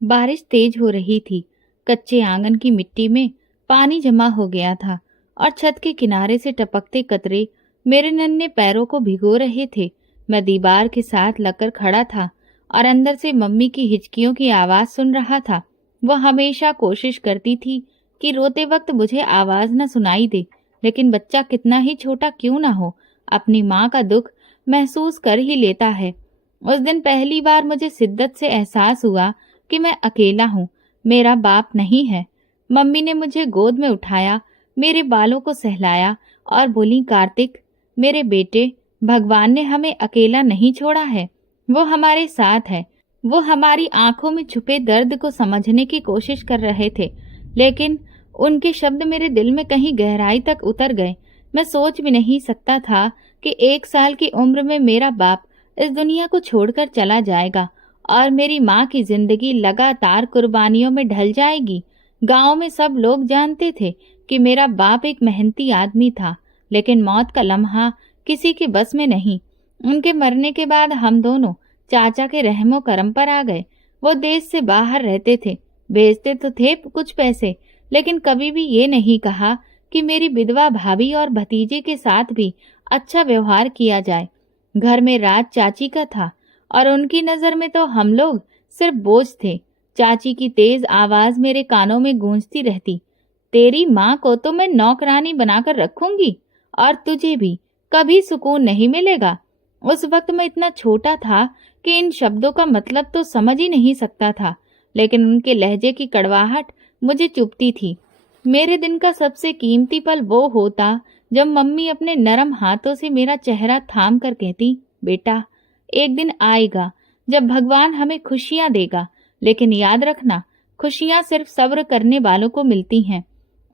बारिश तेज हो रही थी। कच्चे आंगन की मिट्टी में पानी जमा हो गया था और छत के किनारे से टपकते कतरे मेरे नन्हे पैरों को भिगो रहे थे। मैं दीवार के साथ लगकर खड़ा था और अंदर से मम्मी की हिचकियों की आवाज सुन रहा था। वो हमेशा कोशिश करती थी कि रोते वक्त मुझे आवाज न सुनाई दे, लेकिन बच्चा कितना ही छोटा क्यों ना हो, अपनी माँ का दुख महसूस कर ही लेता है। उस दिन पहली बार मुझे शिद्दत से एहसास हुआ कि मैं अकेला हूँ, मेरा बाप नहीं है। मम्मी ने मुझे गोद में उठाया, मेरे बालों को सहलाया और बोली, कार्तिक मेरे बेटे, भगवान ने हमें अकेला नहीं छोड़ा है, वो हमारे साथ है। वो हमारी आंखों में छुपे दर्द को समझने की कोशिश कर रहे थे, लेकिन उनके शब्द मेरे दिल में कहीं गहराई तक उतर गए। मैं सोच भी नहीं सकता था कि 1 साल की उम्र में मेरा बाप इस दुनिया को छोड़कर चला जाएगा और मेरी माँ की जिंदगी लगातार कुर्बानियों में ढल जाएगी। गांव में सब लोग जानते थे कि मेरा बाप एक मेहनती आदमी था, लेकिन मौत का लम्हा किसी के बस में नहीं। उनके मरने के बाद हम दोनों चाचा के रहमो करम पर आ गए। वो देश से बाहर रहते थे, भेजते तो थे कुछ पैसे, लेकिन कभी भी ये नहीं कहा कि मेरी विधवा भाभी और भतीजे के साथ भी अच्छा व्यवहार किया जाए। घर में राज चाची का था और उनकी नजर में तो हम लोग सिर्फ बोझ थे। चाची की तेज आवाज मेरे कानों में गूंजती रहती, तेरी माँ को तो मैं नौकरानी बनाकर रखूंगी और तुझे भी कभी सुकून नहीं मिलेगा। उस वक्त मैं इतना छोटा था कि इन शब्दों का मतलब तो समझ ही नहीं सकता था, लेकिन उनके लहजे की कड़वाहट मुझे चुभती थी। मेरे दिन का सबसे कीमती पल वो होता जब मम्मी अपने नरम हाथों से मेरा चेहरा थाम कर कहती, बेटा एक दिन आएगा जब भगवान हमें खुशियां देगा, लेकिन याद रखना खुशियां सिर्फ सब्र करने वालों को मिलती हैं।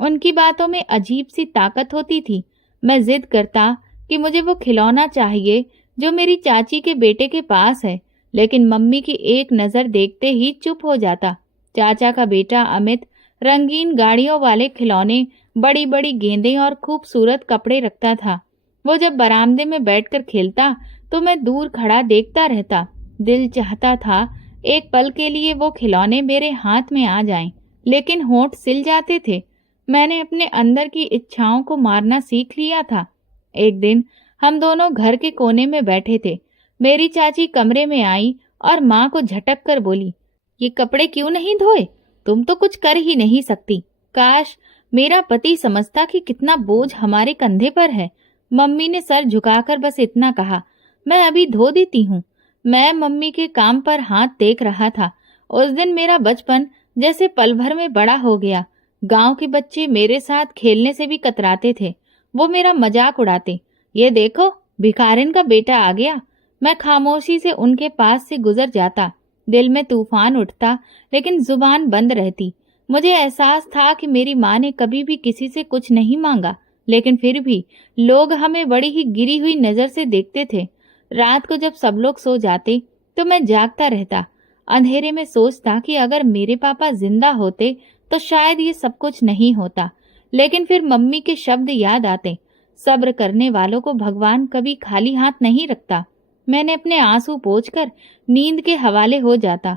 उनकी बातों में अजीब सी ताकत होती थी। मैं जिद करता कि मुझे वो खिलौना चाहिए जो मेरी चाची के बेटे के पास है, लेकिन मम्मी की एक नजर देखते ही चुप हो जाता। चाचा का बेटा अमित रंगीन गाड़ियों वाले खिलौने, बड़ी बड़ी गेंदें और खूबसूरत कपड़े रखता था। वो जब बरामदे में बैठकर खेलता तो मैं दूर खड़ा देखता रहता। दिल चाहता था एक पल के लिए वो खिलौने मेरे हाथ में आ जाएं, लेकिन होंठ सिल जाते थे। मैंने अपने अंदर की इच्छाओं को मारना सीख लिया था। एक दिन हम दोनों घर के कोने में बैठे थे। मेरी चाची कमरे में आई और माँ को झटक कर बोली, ये कपड़े क्यों नहीं धोए? तुम तो कुछ कर ही नहीं सकती। काश मेरा पति समझता कि कितना बोझ हमारे कंधे पर है। मम्मी ने सर झुकाकर बस इतना कहा, मैं अभी धो देती हूँ। मैं मम्मी के काम पर हाथ देख रहा था। उस दिन मेरा बचपन जैसे पल भर में बड़ा हो गया। गांव के बच्चे मेरे साथ खेलने से भी कतराते थे। वो मेरा मजाक उड़ाते, ये देखो भिखारिन का बेटा आ गया। मैं खामोशी से उनके पास से गुजर जाता। दिल में तूफान उठता, लेकिन जुबान बंद रहती। मुझे एहसास था कि मेरी माँ ने कभी भी किसी से कुछ नहीं मांगा, लेकिन फिर भी लोग हमें बड़ी ही गिरी हुई नजर से देखते थे। रात को जब सब लोग सो जाते तो मैं जागता रहता। अंधेरे में सोचता कि अगर मेरे पापा जिंदा होते तो शायद ये सब कुछ नहीं होता। लेकिन फिर मम्मी के शब्द याद आते, सब्र करने वालों को भगवान कभी खाली हाथ नहीं रखता। मैंने अपने आंसू पोंछकर नींद के हवाले हो जाता।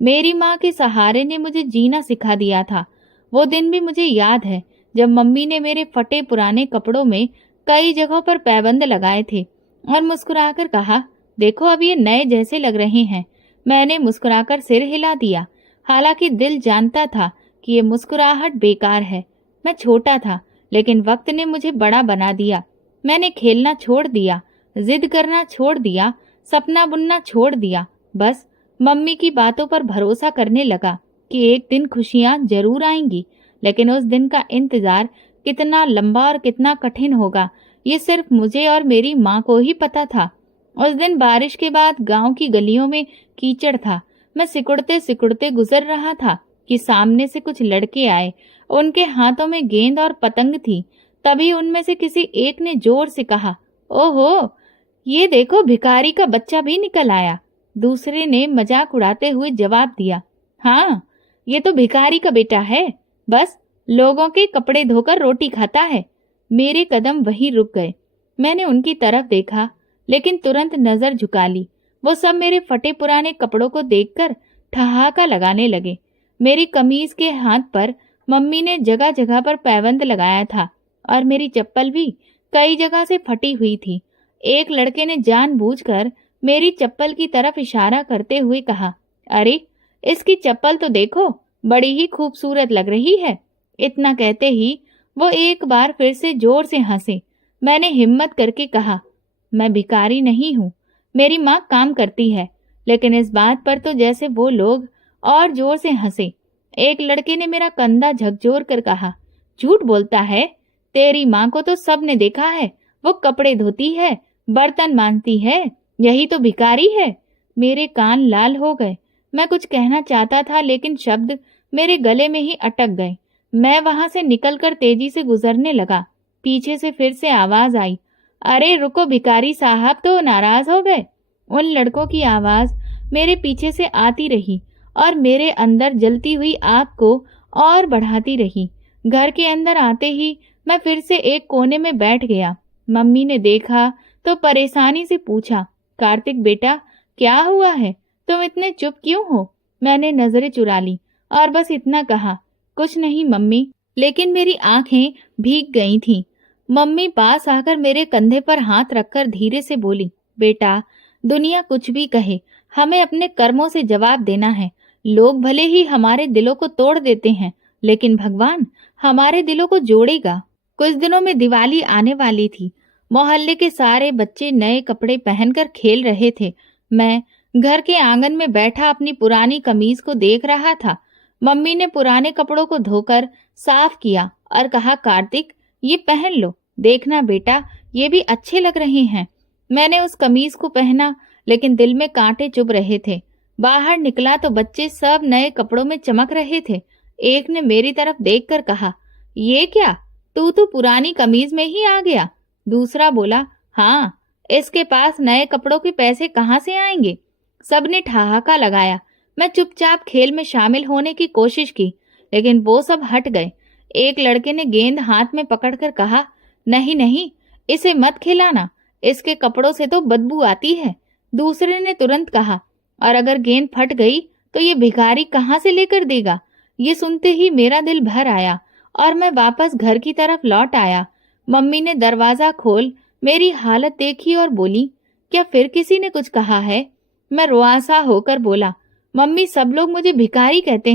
मेरी माँ के सहारे ने मुझे जीना सिखा दिया था। वो दिन भी मुझे याद है जब मम्मी ने मेरे फटे पुराने कपड़ों में कई जगहों पर पैबंद लगाए थे और मुस्कुराकर कहा, देखो अब ये नए जैसे लग रहे हैं। मैंने मुस्कुराकर सिर हिला दिया, हालांकि दिल जानता था कि ये मुस्कुराहट बेकार है। मैं छोटा था, लेकिन वक्त ने मुझे बड़ा बना दिया। मैंने खेलना छोड़ दिया, जिद करना छोड़ दिया, सपना बुनना छोड़ दिया। बस मम्मी की बातों पर भरोसा करने लगा कि एक दिन खुशियां जरूर आएंगी। लेकिन उस दिन का इंतजार कितना लंबा और कितना कठिन होगा, ये सिर्फ मुझे और मेरी माँ को ही पता था। उस दिन बारिश के बाद गांव की गलियों में कीचड़ था। मैं सिकुड़ते सिकुड़ते गुजर रहा था कि सामने से कुछ लड़के आए। उनके हाथों में गेंद और पतंग थी। तभी उनमें से किसी एक ने जोर से कहा, ओहो, ये देखो भिखारी का बच्चा भी निकल आया। दूसरे ने मजाक उड़ाते हुए जवाब दिया, हाँ, ये तो भिखारी का बेटा है, बस लोगों के कपड़े धोकर रोटी खाता है। मेरे कदम वहीं रुक गए। मैंने उनकी तरफ देखा, लेकिन तुरंत नजर झुका ली। वो सब मेरे फटे पुराने कपड़ों को देखकर ठहाका लगाने लगे। मेरी कमीज के हाथ पर मम्मी ने जगह जगह पर पैबंद लगाया था और मेरी चप्पल भी कई जगह से फटी हुई थी। एक लड़के ने जानबूझकर मेरी चप्पल की तरफ इशारा करते हुए कहा, अरे इसकी चप्पल तो देखो, बड़ी ही खूबसूरत लग रही है। इतना कहते ही वो एक बार फिर से जोर से हंसे। मैंने हिम्मत करके कहा, मैं भिखारी नहीं हूँ, मेरी माँ काम करती है। लेकिन इस बात पर तो जैसे वो लोग और जोर से हंसे। एक लड़के ने मेरा कंधा झकझोर कर कहा, झूठ बोलता है, तेरी माँ को तो सबने देखा है, वो कपड़े धोती है, बर्तन मांजती है, यही तो भिखारी है। मेरे कान लाल हो गए। मैं कुछ कहना चाहता था लेकिन शब्द मेरे गले में ही अटक गए। मैं वहां से निकलकर तेजी से गुजरने लगा। पीछे से फिर से आवाज आई, अरे रुको भिखारी साहब, तो नाराज हो गए। उन लड़कों की आवाज मेरे पीछे से आती रही और मेरे अंदर जलती हुई आग को और बढ़ाती रही। घर के अंदर आते ही मैं फिर से एक कोने में बैठ गया। मम्मी ने देखा तो परेशानी से पूछा, कार्तिक बेटा क्या हुआ है, तुम इतने चुप क्यों हो? मैंने नजरें चुरा ली और बस इतना कहा, कुछ नहीं मम्मी। लेकिन मेरी आंखें भीग गई थीं। मम्मी पास आकर मेरे कंधे पर हाथ रखकर धीरे से बोली, बेटा दुनिया कुछ भी कहे, हमें अपने कर्मों से जवाब देना है। लोग भले ही हमारे दिलों को तोड़ देते हैं, लेकिन भगवान हमारे दिलों को जोड़ेगा। कुछ दिनों में दिवाली आने वाली थी। मोहल्ले के सारे बच्चे नए कपड़े पहनकर खेल रहे थे। मैं घर के आंगन में बैठा अपनी पुरानी कमीज को देख रहा था। मम्मी ने पुराने कपड़ों को धोकर साफ किया और कहा, कार्तिक ये पहन लो, देखना बेटा ये भी अच्छे लग रहे हैं। मैंने उस कमीज को पहना लेकिन दिल में कांटे चुभ रहे थे। बाहर निकला तो बच्चे सब नए कपड़ों में चमक रहे थे। एक ने मेरी तरफ देखकर कहा, ये क्या, तू तो पुरानी कमीज में ही आ गया। दूसरा बोला, हाँ, इसके पास नए कपड़ों के पैसे कहाँ से आएंगे। सबने ठहाका लगाया। मैं चुपचाप खेल में शामिल होने की कोशिश की लेकिन वो सब हट गए। एक लड़के ने गेंद हाथ में पकड़कर कहा, नहीं नहीं, इसे मत खिलाना, इसके कपड़ों से तो बदबू आती है। दूसरे ने तुरंत कहा, और अगर गेंद फट गई तो ये भिखारी कहाँ से लेकर देगा। ये सुनते ही मेरा दिल भर आया और मैं वापस घर की तरफ लौट आया। मम्मी ने दरवाजा खोल मेरी हालत देखी और बोली, क्या फिर किसी ने कुछ कहा है? मैं रुआसा होकर बोला, मम्मी सब लोग मुझे भिखारी कहते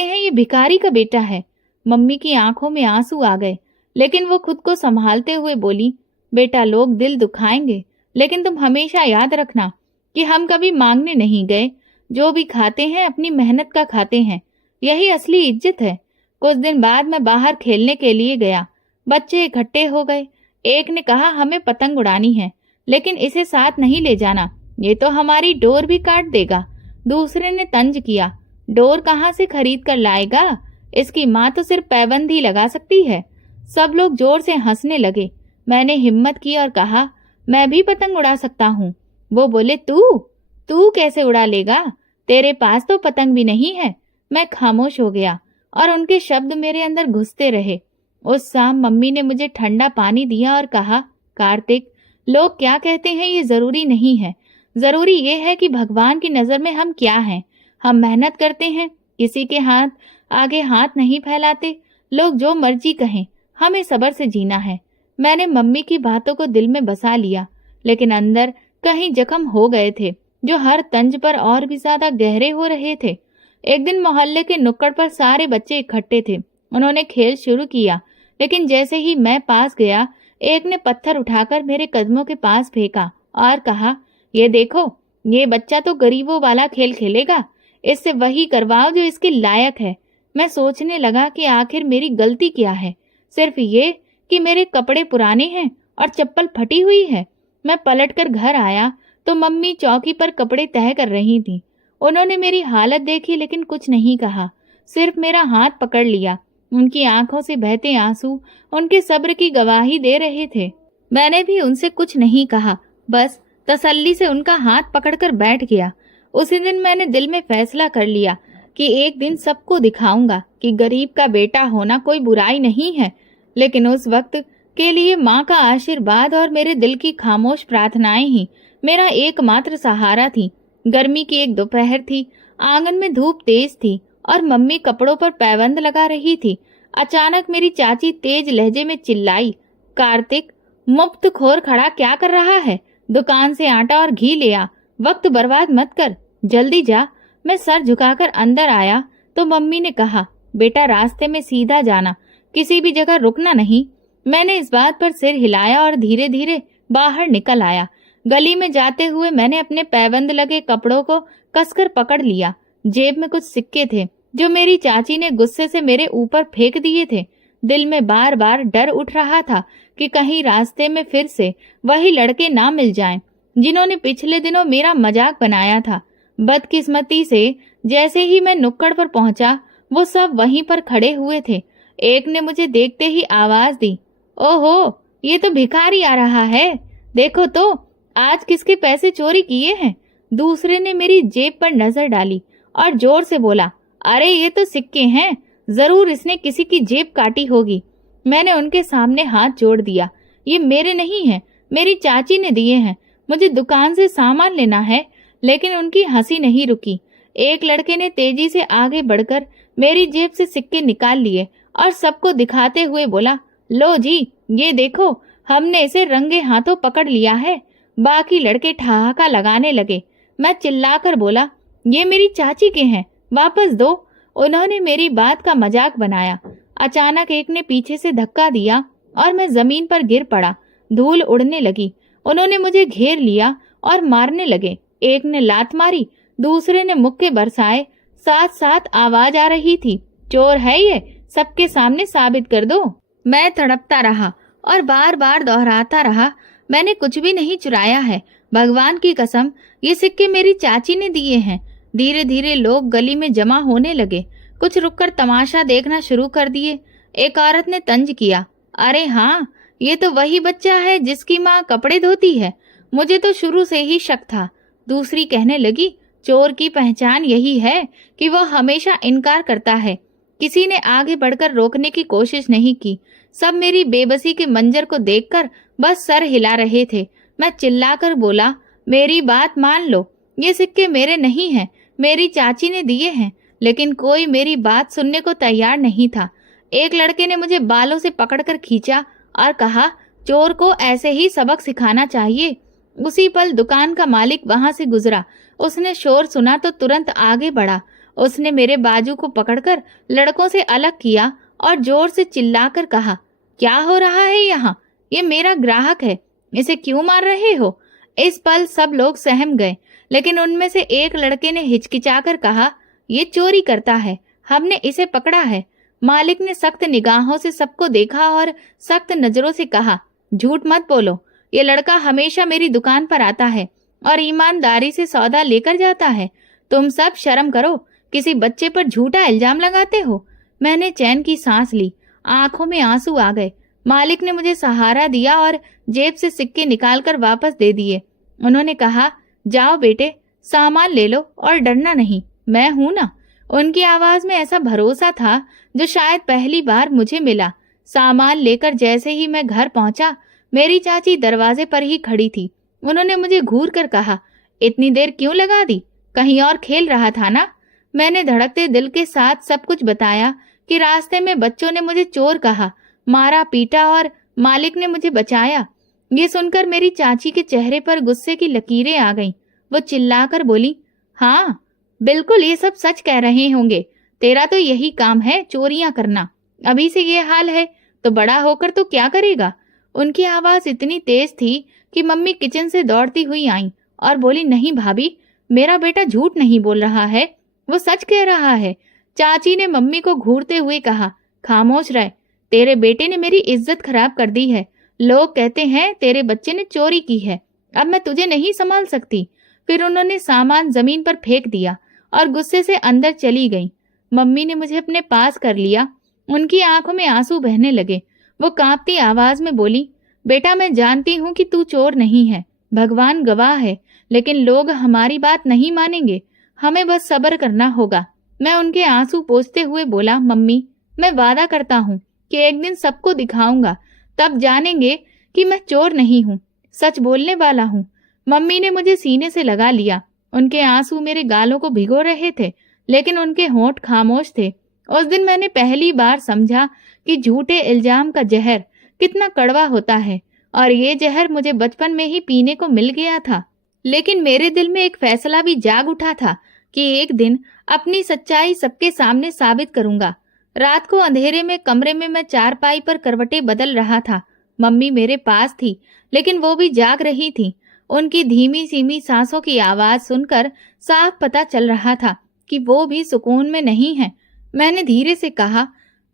हैं ये भिखारी का बेटा है। मम्मी की आंखों में आंसू आ गए लेकिन वो खुद को संभालते हुए बोली, बेटा लोग दिल दुखाएंगे लेकिन तुम हमेशा याद रखना कि हम कभी मांगने नहीं गए। जो भी खाते हैं अपनी मेहनत का खाते हैं, यही असली इज्जत है। कुछ दिन बाद मैं बाहर खेलने के लिए गया। बच्चे इकट्ठे हो गए। एक ने कहा, हमें पतंग उड़ानी है लेकिन इसे साथ नहीं ले जाना, ये तो हमारी डोर भी काट देगा। दूसरे ने तंज किया, डोर कहाँ से खरीद कर लाएगा, इसकी माँ तो सिर्फ पैबंद ही लगा सकती है। सब लोग जोर से हंसने लगे। मैंने हिम्मत की और कहा, मैं भी पतंग उड़ा सकता हूँ। वो बोले, तू कैसे उड़ा लेगा, तेरे पास तो पतंग भी नहीं है। मैं खामोश हो गया और उनके शब्द मेरे अंदर घुसते रहे। उस शाम मम्मी ने मुझे ठंडा पानी दिया और कहा, कार्तिक लोग क्या कहते हैं ये जरूरी नहीं है, जरूरी ये है कि भगवान की नजर में हम क्या हैं। हम मेहनत करते हैं, किसी के हाथ आगे हाथ नहीं फैलाते। लोग जो मर्जी कहें, हमें सब्र से जीना है। मैंने मम्मी की बातों को दिल में बसा लिया लेकिन अंदर कहीं जख्म हो गए थे जो हर तंज पर और भी ज्यादा गहरे हो रहे थे। एक दिन मोहल्ले के नुक्कड़ पर सारे बच्चे इकट्ठे थे। उन्होंने खेल शुरू किया लेकिन जैसे ही मैं पास गया, एक ने पत्थर उठाकर मेरे कदमों के पास फेंका और कहा, ये देखो, ये बच्चा तो गरीबों वाला खेल खेलेगा, इससे वही करवाओ जो इसके लायक है। मैं सोचने लगा कि आखिर मेरी गलती क्या है। सिर्फ ये कि मेरे कपड़े पुराने हैं और चप्पल फटी हुई है। मैं पलटकर घर आया तो मम्मी चौकी पर कपड़े तह कर रही थी। उन्होंने मेरी हालत देखी लेकिन कुछ नहीं कहा, सिर्फ मेरा हाथ पकड़ लिया। उनकी आंखों से बहते आंसू उनके सब्र की गवाही दे रहे थे। मैंने भी उनसे कुछ नहीं कहा, बस तसल्ली से उनका हाथ पकड़कर बैठ गया। उसी दिन मैंने दिल में फैसला कर लिया कि एक दिन सबको दिखाऊंगा कि गरीब का बेटा होना कोई बुराई नहीं है। लेकिन उस वक्त के लिए माँ का आशीर्वाद और मेरे दिल की खामोश प्रार्थनाएं ही मेरा एकमात्र सहारा थी। गर्मी की एक दोपहर थी आंगन में धूप तेज थी और मम्मी कपड़ों पर पैबंद लगा रही थी। अचानक मेरी चाची तेज लहजे में चिल्लाई, कार्तिक, मुफ्तखोर खड़ा क्या कर रहा है? दुकान से आटा और घी ले आ, वक्त बर्बाद मत कर, जल्दी जा। मैं सर झुकाकर अंदर आया तो मम्मी ने कहा, बेटा रास्ते में सीधा जाना, किसी भी जगह रुकना नहीं। मैंने इस बात पर सिर हिलाया और धीरे धीरे बाहर निकल आया। गली में जाते हुए मैंने अपने पैबंद लगे कपड़ों को कसकर पकड़ लिया। जेब में कुछ सिक्के थे जो मेरी चाची ने गुस्से से मेरे ऊपर फेंक दिए थे। दिल में बार बार डर उठ रहा था कि कहीं रास्ते में फिर से वही लड़के ना मिल जाएं, जिन्होंने पिछले दिनों मेरा मजाक बनाया था। बदकिस्मती से जैसे ही मैं नुक्कड़ पर पहुंचा, वो सब वहीं पर खड़े हुए थे। एक ने मुझे देखते ही आवाज दी, ओहो, ये तो भिखारी आ रहा है, देखो तो आज किसके पैसे चोरी किए हैं। दूसरे ने मेरी जेब पर नजर डाली और जोर से बोला, अरे ये तो सिक्के हैं, जरूर इसने किसी की जेब काटी होगी। मैंने उनके सामने हाथ जोड़ दिया, ये मेरे नहीं हैं, मेरी चाची ने दिए हैं, मुझे दुकान से सामान लेना है। लेकिन उनकी हंसी नहीं रुकी। एक लड़के ने तेजी से आगे बढ़कर मेरी जेब से सिक्के निकाल लिए और सबको दिखाते हुए बोला, लो जी, ये देखो, हमने इसे रंगे हाथों पकड़ लिया है। बाकी लड़के ठहाका लगाने लगे। मैं चिल्लाकर बोला, ये मेरी चाची के हैं, वापस दो। उन्होंने मेरी बात का मजाक बनाया। अचानक एक ने पीछे से धक्का दिया और मैं जमीन पर गिर पड़ा। धूल उड़ने लगी। उन्होंने मुझे घेर लिया और मारने लगे। एक ने लात मारी, दूसरे ने मुक्के बरसाए, साथ साथ आवाज आ रही थी, चोर है ये, सबके सामने साबित कर दो। मैं तड़पता रहा और बार बार दोहराता रहा, मैंने कुछ भी नहीं चुराया है, भगवान की कसम, ये सिक्के मेरी चाची ने दिए हैं। धीरे धीरे लोग गली में जमा होने लगे। कुछ रुककर तमाशा देखना शुरू कर दिए। एक औरत ने तंज किया, अरे हाँ, ये तो वही बच्चा है जिसकी माँ कपड़े धोती है, मुझे तो शुरू से ही शक था। दूसरी कहने लगी, चोर की पहचान यही है कि वह हमेशा इनकार करता है। किसी ने आगे बढ़कर रोकने की कोशिश नहीं की। सब मेरी बेबसी के मंजर को देखकर बस सर हिला रहे थे। मैं चिल्लाकर बोला, मेरी बात मान लो, ये सिक्के मेरे नहीं हैं, मेरी चाची ने दिए हैं। लेकिन कोई मेरी बात सुनने को तैयार नहीं था। एक लड़के ने मुझे बालों से पकड़कर खींचा और कहा, चोर को ऐसे ही सबक सिखाना चाहिए। उसी पल दुकान का मालिक वहां से गुजरा। उसने शोर सुना तो तुरंत आगे बढ़ा। उसने मेरे बाजू को पकड़कर लड़कों से अलग किया और जोर से चिल्लाकर कहा, क्या हो रहा है यहाँ? ये मेरा ग्राहक है, इसे क्यों मार रहे हो? इस पल सब लोग सहम गए, लेकिन उनमें से एक लड़के ने हिचकिचाकर कहा, ये चोरी करता है, हमने इसे पकड़ा है। मालिक ने सख्त निगाहों से सबको देखा और सख्त नजरों से कहा, झूठ मत बोलो, ये लड़का हमेशा मेरी दुकान पर आता है और ईमानदारी से सौदा लेकर जाता है। तुम सब शर्म करो, किसी बच्चे पर झूठा इल्जाम लगाते हो। मैंने चैन की सांस ली, आंखों में आंसू आ गए। मालिक ने मुझे सहारा दिया और जेब से सिक्के निकालकर वापस दे दिए। उन्होंने कहा, जाओ बेटे, सामान ले लो और डरना नहीं, मैं हूं ना। उनकी आवाज में ऐसा भरोसा था जो शायद पहली बार मुझे मिला। सामान लेकर जैसे ही मैं घर पहुंचा, मेरी चाची दरवाजे पर ही खड़ी थी। उन्होंने मुझे घूर कर कहा, इतनी देर क्यों लगा दी, कहीं और खेल रहा था ना? मैंने धड़कते दिल के साथ सब कुछ बताया कि रास्ते में बच्चों ने मुझे चोर कहा, मारा पीटा और मालिक ने मुझे बचाया। ये सुनकर मेरी चाची के चेहरे पर गुस्से की लकीरें आ गईं। वो चिल्लाकर बोली, हाँ बिल्कुल, ये सब सच कह रहे होंगे, तेरा तो यही काम है, चोरियां करना। अभी से ये हाल है तो बड़ा होकर तो क्या करेगा? उनकी आवाज इतनी तेज थी कि मम्मी किचन से दौड़ती हुई आई और बोली, नहीं भाभी, मेरा बेटा झूठ नहीं बोल रहा है, वो सच कह रहा है। चाची ने मम्मी को घूरते हुए कहा, खामोश रह, तेरे बेटे ने मेरी इज्जत खराब कर दी है। लोग कहते हैं तेरे बच्चे ने चोरी की है, अब मैं तुझे नहीं संभाल सकती। फिर उन्होंने सामान जमीन पर फेंक दिया और गुस्से से अंदर चली गई। मम्मी ने मुझे अपने पास कर लिया। उनकी आंखों में आंसू बहने लगे। वो कांपती आवाज में बोली, बेटा मैं जानती हूँ कि तू चोर नहीं है, भगवान गवाह है, लेकिन लोग हमारी बात नहीं मानेंगे, हमें बस सब्र करना होगा। मैं उनके आंसू पोंछते हुए बोला, मम्मी, मैं वादा करता हूँ कि एक दिन सबको दिखाऊंगा, तब जानेंगे कि मैं चोर नहीं हूँ, सच बोलने वाला हूँ। मम्मी ने मुझे सीने से लगा लिया। उनके आंसू मेरे गालों को भिगो रहे थे, लेकिन उनके होंठ खामोश थे। उस दिन मैंने पहली बार समझा कि झूठे इल्जाम का जहर कितना कड़वा होता है, और ये जहर मुझे बचपन में ही पीने को मिल गया था। लेकिन मेरे दिल में एक फैसला भी जाग उठा था कि एक दिन अपनी सच्चाई सबके सामने साबित करूंगा। रात को अंधेरे में कमरे में मैं चारपाई पर करवटें बदल रहा था। मम्मी मेरे पास थी, लेकिन वो भी जाग रही थी। उनकी धीमी सीमी सांसों की आवाज सुनकर साफ पता चल रहा था कि वो भी सुकून में नहीं है। मैंने धीरे से कहा,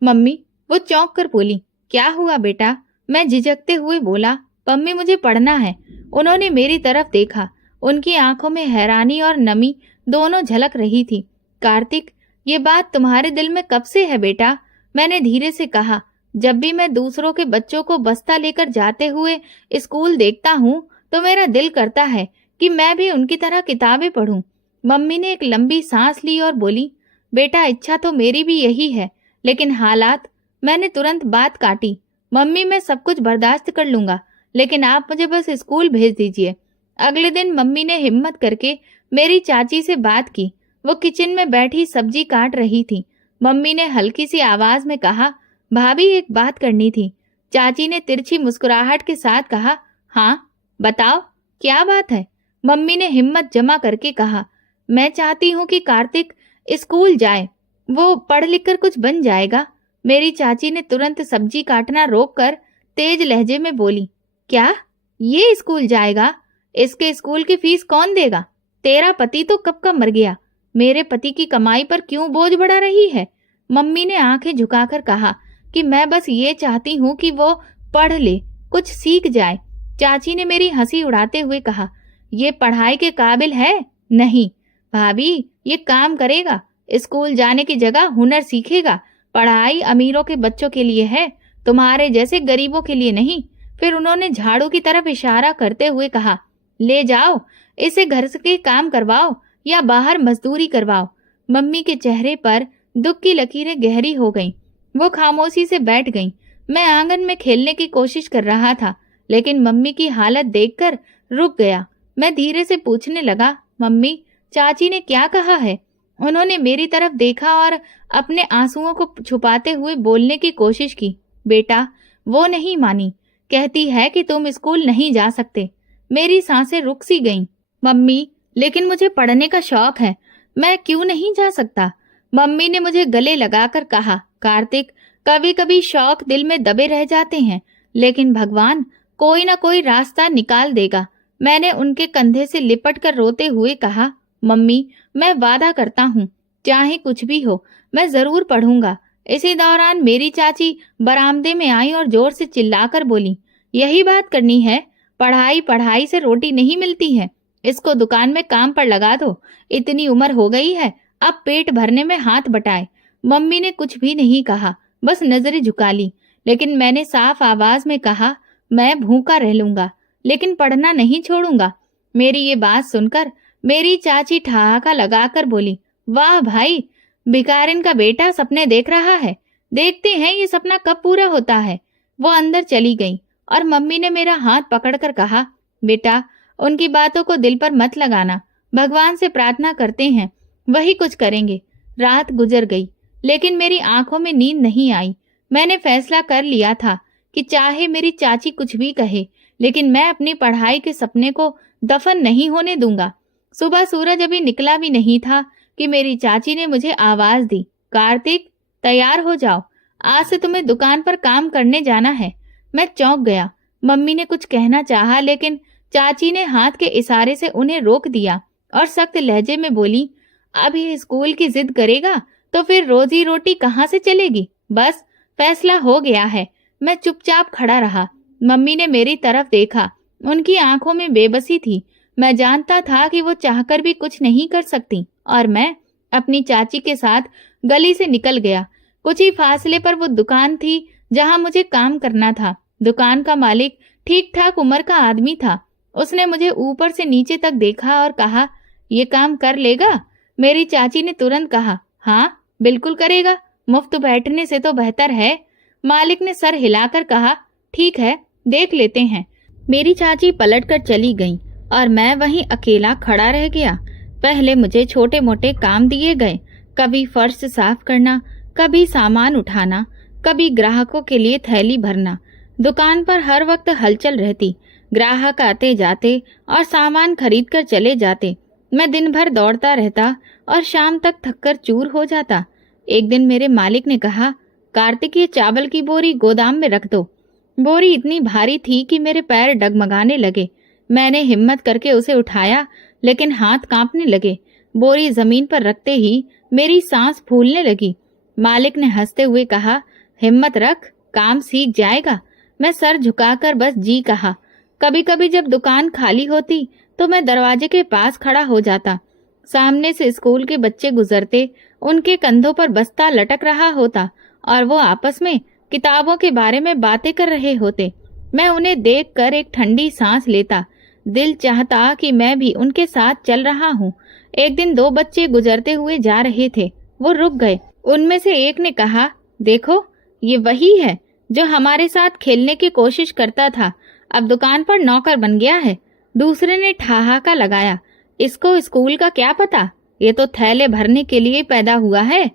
मम्मी। वो चौंक कर बोली, क्या हुआ बेटा? मैं झिझकते हुए बोला, मम्मी मुझे पढ़ना है। उन्होंने मेरी तरफ देखा। उनकी आंखों में हैरानी और नमी दोनों झलक रही थी। कार्तिक, ये बात तुम्हारे दिल में कब से है बेटा? मैंने धीरे से कहा। जब भी मैं दूसरों के बच्चों को बस्ता लेकर जाते हुए स्कूल देखता हूँ तो मेरा दिल करता है कि मैं भी उनकी तरह किताबें पढूं। मम्मी ने एक लंबी सांस ली और बोली, बेटा इच्छा तो मेरी भी यही है, लेकिन हालात। मैंने तुरंत बात काटी। मम्मी मैं सब कुछ बर्दाश्त कर लूंगा, लेकिन आप मुझे बस स्कूल भेज दीजिए। अगले दिन मम्मी ने हिम्मत करके मेरी चाची से बात की। वो किचन में बैठी सब्जी काट रही थी। मम्मी ने हल्की सी आवाज में कहा, भाभी एक बात करनी थी। चाची ने तिरछी मुस्कुराहट के साथ कहा, हाँ बताओ, क्या बात है? मम्मी ने हिम्मत जमा करके कहा, मैं चाहती हूँ कि कार्तिक स्कूल जाए, वो पढ़ लिख कर कुछ बन जाएगा। मेरी चाची ने तुरंत सब्जी काटना रोककर तेज लहजे में बोली, क्या ये स्कूल जाएगा? इसके स्कूल की फीस कौन देगा? तेरा पति तो कब का मर गया, मेरे पति की कमाई पर क्यों बोझ बढ़ा रही है? मम्मी ने आंखें झुकाकर कहा कि मैं बस ये चाहती हूँ कि वो पढ़ ले, कुछ सीख जाए। चाची ने मेरी हंसी उड़ाते हुए कहा, ये पढ़ाई के काबिल है? नहीं भाभी, ये काम करेगा, स्कूल जाने की जगह हुनर सीखेगा। पढ़ाई अमीरों के बच्चों के लिए है, तुम्हारे जैसे गरीबों के लिए नहीं। फिर उन्होंने झाड़ू की तरफ इशारा करते हुए कहा, ले जाओ, इसे घर से काम करवाओ या बाहर मजदूरी करवाओ। मम्मी के चेहरे पर दुख की लकीरें गहरी हो गईं। वो खामोशी से बैठ गईं। मैं आंगन में खेलने की कोशिश कर रहा था, लेकिन मम्मी की हालत देखकर रुक गया। मैं धीरे से पूछने लगा, मम्मी चाची ने क्या कहा है? उन्होंने मेरी तरफ देखा और अपने आंसुओं को छुपाते हुए बोलने की कोशिश की, बेटा वो नहीं मानी, कहती है कि तुम स्कूल नहीं जा सकते। मेरी सांसें रुक सी गईं। मम्मी, लेकिन मुझे पढ़ने का शौक है, मैं क्यों नहीं जा सकता? मम्मी ने मुझे गले लगाकर कहा, कार्तिक कभी कभी शौक दिल में दबे रह जाते हैं, लेकिन भगवान कोई ना कोई रास्ता निकाल देगा। मैंने उनके कंधे से लिपट कर रोते हुए कहा, मम्मी मैं वादा करता हूँ, चाहे कुछ भी हो मैं जरूर पढ़ूंगा। इसी दौरान मेरी चाची बरामदे में आई और जोर से चिल्लाकर बोली, यही बात करनी है? पढ़ाई पढ़ाई से रोटी नहीं मिलती है, इसको दुकान में काम पर लगा दो। इतनी उम्र हो गई है, अब पेट भरने में हाथ बटाए। मम्मी ने कुछ भी नहीं कहा, बस नजरें झुका ली। लेकिन मैंने साफ आवाज में कहा, मैं भूखा रह लूंगा, लेकिन पढ़ना नहीं छोड़ूंगा। मेरी ये बात सुनकर मेरी चाची ठहाका लगाकर बोली, वाह भाई, भिखारिन का बेटा सपने देख रहा है, देखते हैं ये सपना कब पूरा होता है। वो अंदर चली गई और मम्मी ने मेरा हाथ पकड़कर कहा, बेटा उनकी बातों को दिल पर मत लगाना, भगवान से प्रार्थना करते हैं, वही कुछ करेंगे। रात गुजर गई, लेकिन मेरी आंखों में नींद नहीं आई। मैंने फैसला कर लिया था कि चाहे मेरी चाची कुछ भी कहे, लेकिन मैं अपनी पढ़ाई के सपने को दफन नहीं होने दूंगा। सुबह सूरज अभी निकला भी नहीं था कि मेरी चाची ने मुझे आवाज दी, कार्तिक तैयार हो जाओ, आज से तुम्हें दुकान पर काम करने जाना है। मैं चौंक गया। मम्मी ने कुछ कहना चाहा, लेकिन चाची ने हाथ के इशारे से उन्हें रोक दिया और सख्त लहजे में बोली, अब ये स्कूल की जिद करेगा तो फिर रोजी रोटी कहाँ से चलेगी? बस फैसला हो गया है। मैं चुपचाप खड़ा रहा। मम्मी ने मेरी तरफ देखा, उनकी आंखों में बेबसी थी। मैं जानता था कि वो चाहकर भी कुछ नहीं कर सकती, और मैं अपनी चाची के साथ गली से निकल गया। कुछ ही फासले पर वो दुकान थी जहां मुझे काम करना था। दुकान का मालिक ठीक ठाक उम्र का आदमी था। उसने मुझे ऊपर से नीचे तक देखा और कहा, ये काम कर लेगा? मेरी चाची ने तुरंत कहा, हाँ बिल्कुल करेगा, मुफ्त बैठने से तो बेहतर है। मालिक ने सर हिलाकर कहा, ठीक है देख लेते हैं। मेरी चाची पलटकर चली गई और मैं वहीं अकेला खड़ा रह गया। पहले मुझे छोटे मोटे काम दिए गए, कभी फर्श साफ करना, कभी सामान उठाना, कभी ग्राहकों के लिए थैली भरना। दुकान पर हर वक्त हलचल रहती, ग्राहक आते जाते और सामान खरीद कर चले जाते। मैं दिन भर दौड़ता रहता और शाम तक थककर चूर हो जाता। एक दिन मेरे मालिक ने कहा, कार्तिक, ये चावल की बोरी गोदाम में रख दो। बोरी इतनी भारी थी कि मेरे पैर डगमगाने लगे। मैंने हिम्मत करके उसे उठाया, लेकिन हाथ कांपने लगे। बोरी जमीन पर रखते ही मेरी सांस फूलने लगी। मालिक ने हंसते हुए कहा, हिम्मत रख, काम सीख जाएगा। मैं सर झुकाकर बस जी कहा। कभी कभी जब दुकान खाली होती तो मैं दरवाजे के पास खड़ा हो जाता। सामने से स्कूल के बच्चे गुजरते, उनके कंधों पर बस्ता लटक रहा होता और वो आपस में किताबों के बारे में बातें कर रहे होते। मैं उन्हें देखकर एक ठंडी सांस लेता। दिल चाहता कि मैं भी उनके साथ चल रहा हूँ। एक दिन 2 बच्चे गुजरते हुए जा रहे थे। वो रुक गए। उनमें से एक ने कहा, देखो, ये वही है जो हमारे साथ खेलने की कोशिश करता था, अब दुकान पर नौकर बन गया है। दूसरे ने ठहाका लगाया, इसको स्कूल का क्या पता, ये तो थैले भरने के लिए पैदा हुआ है।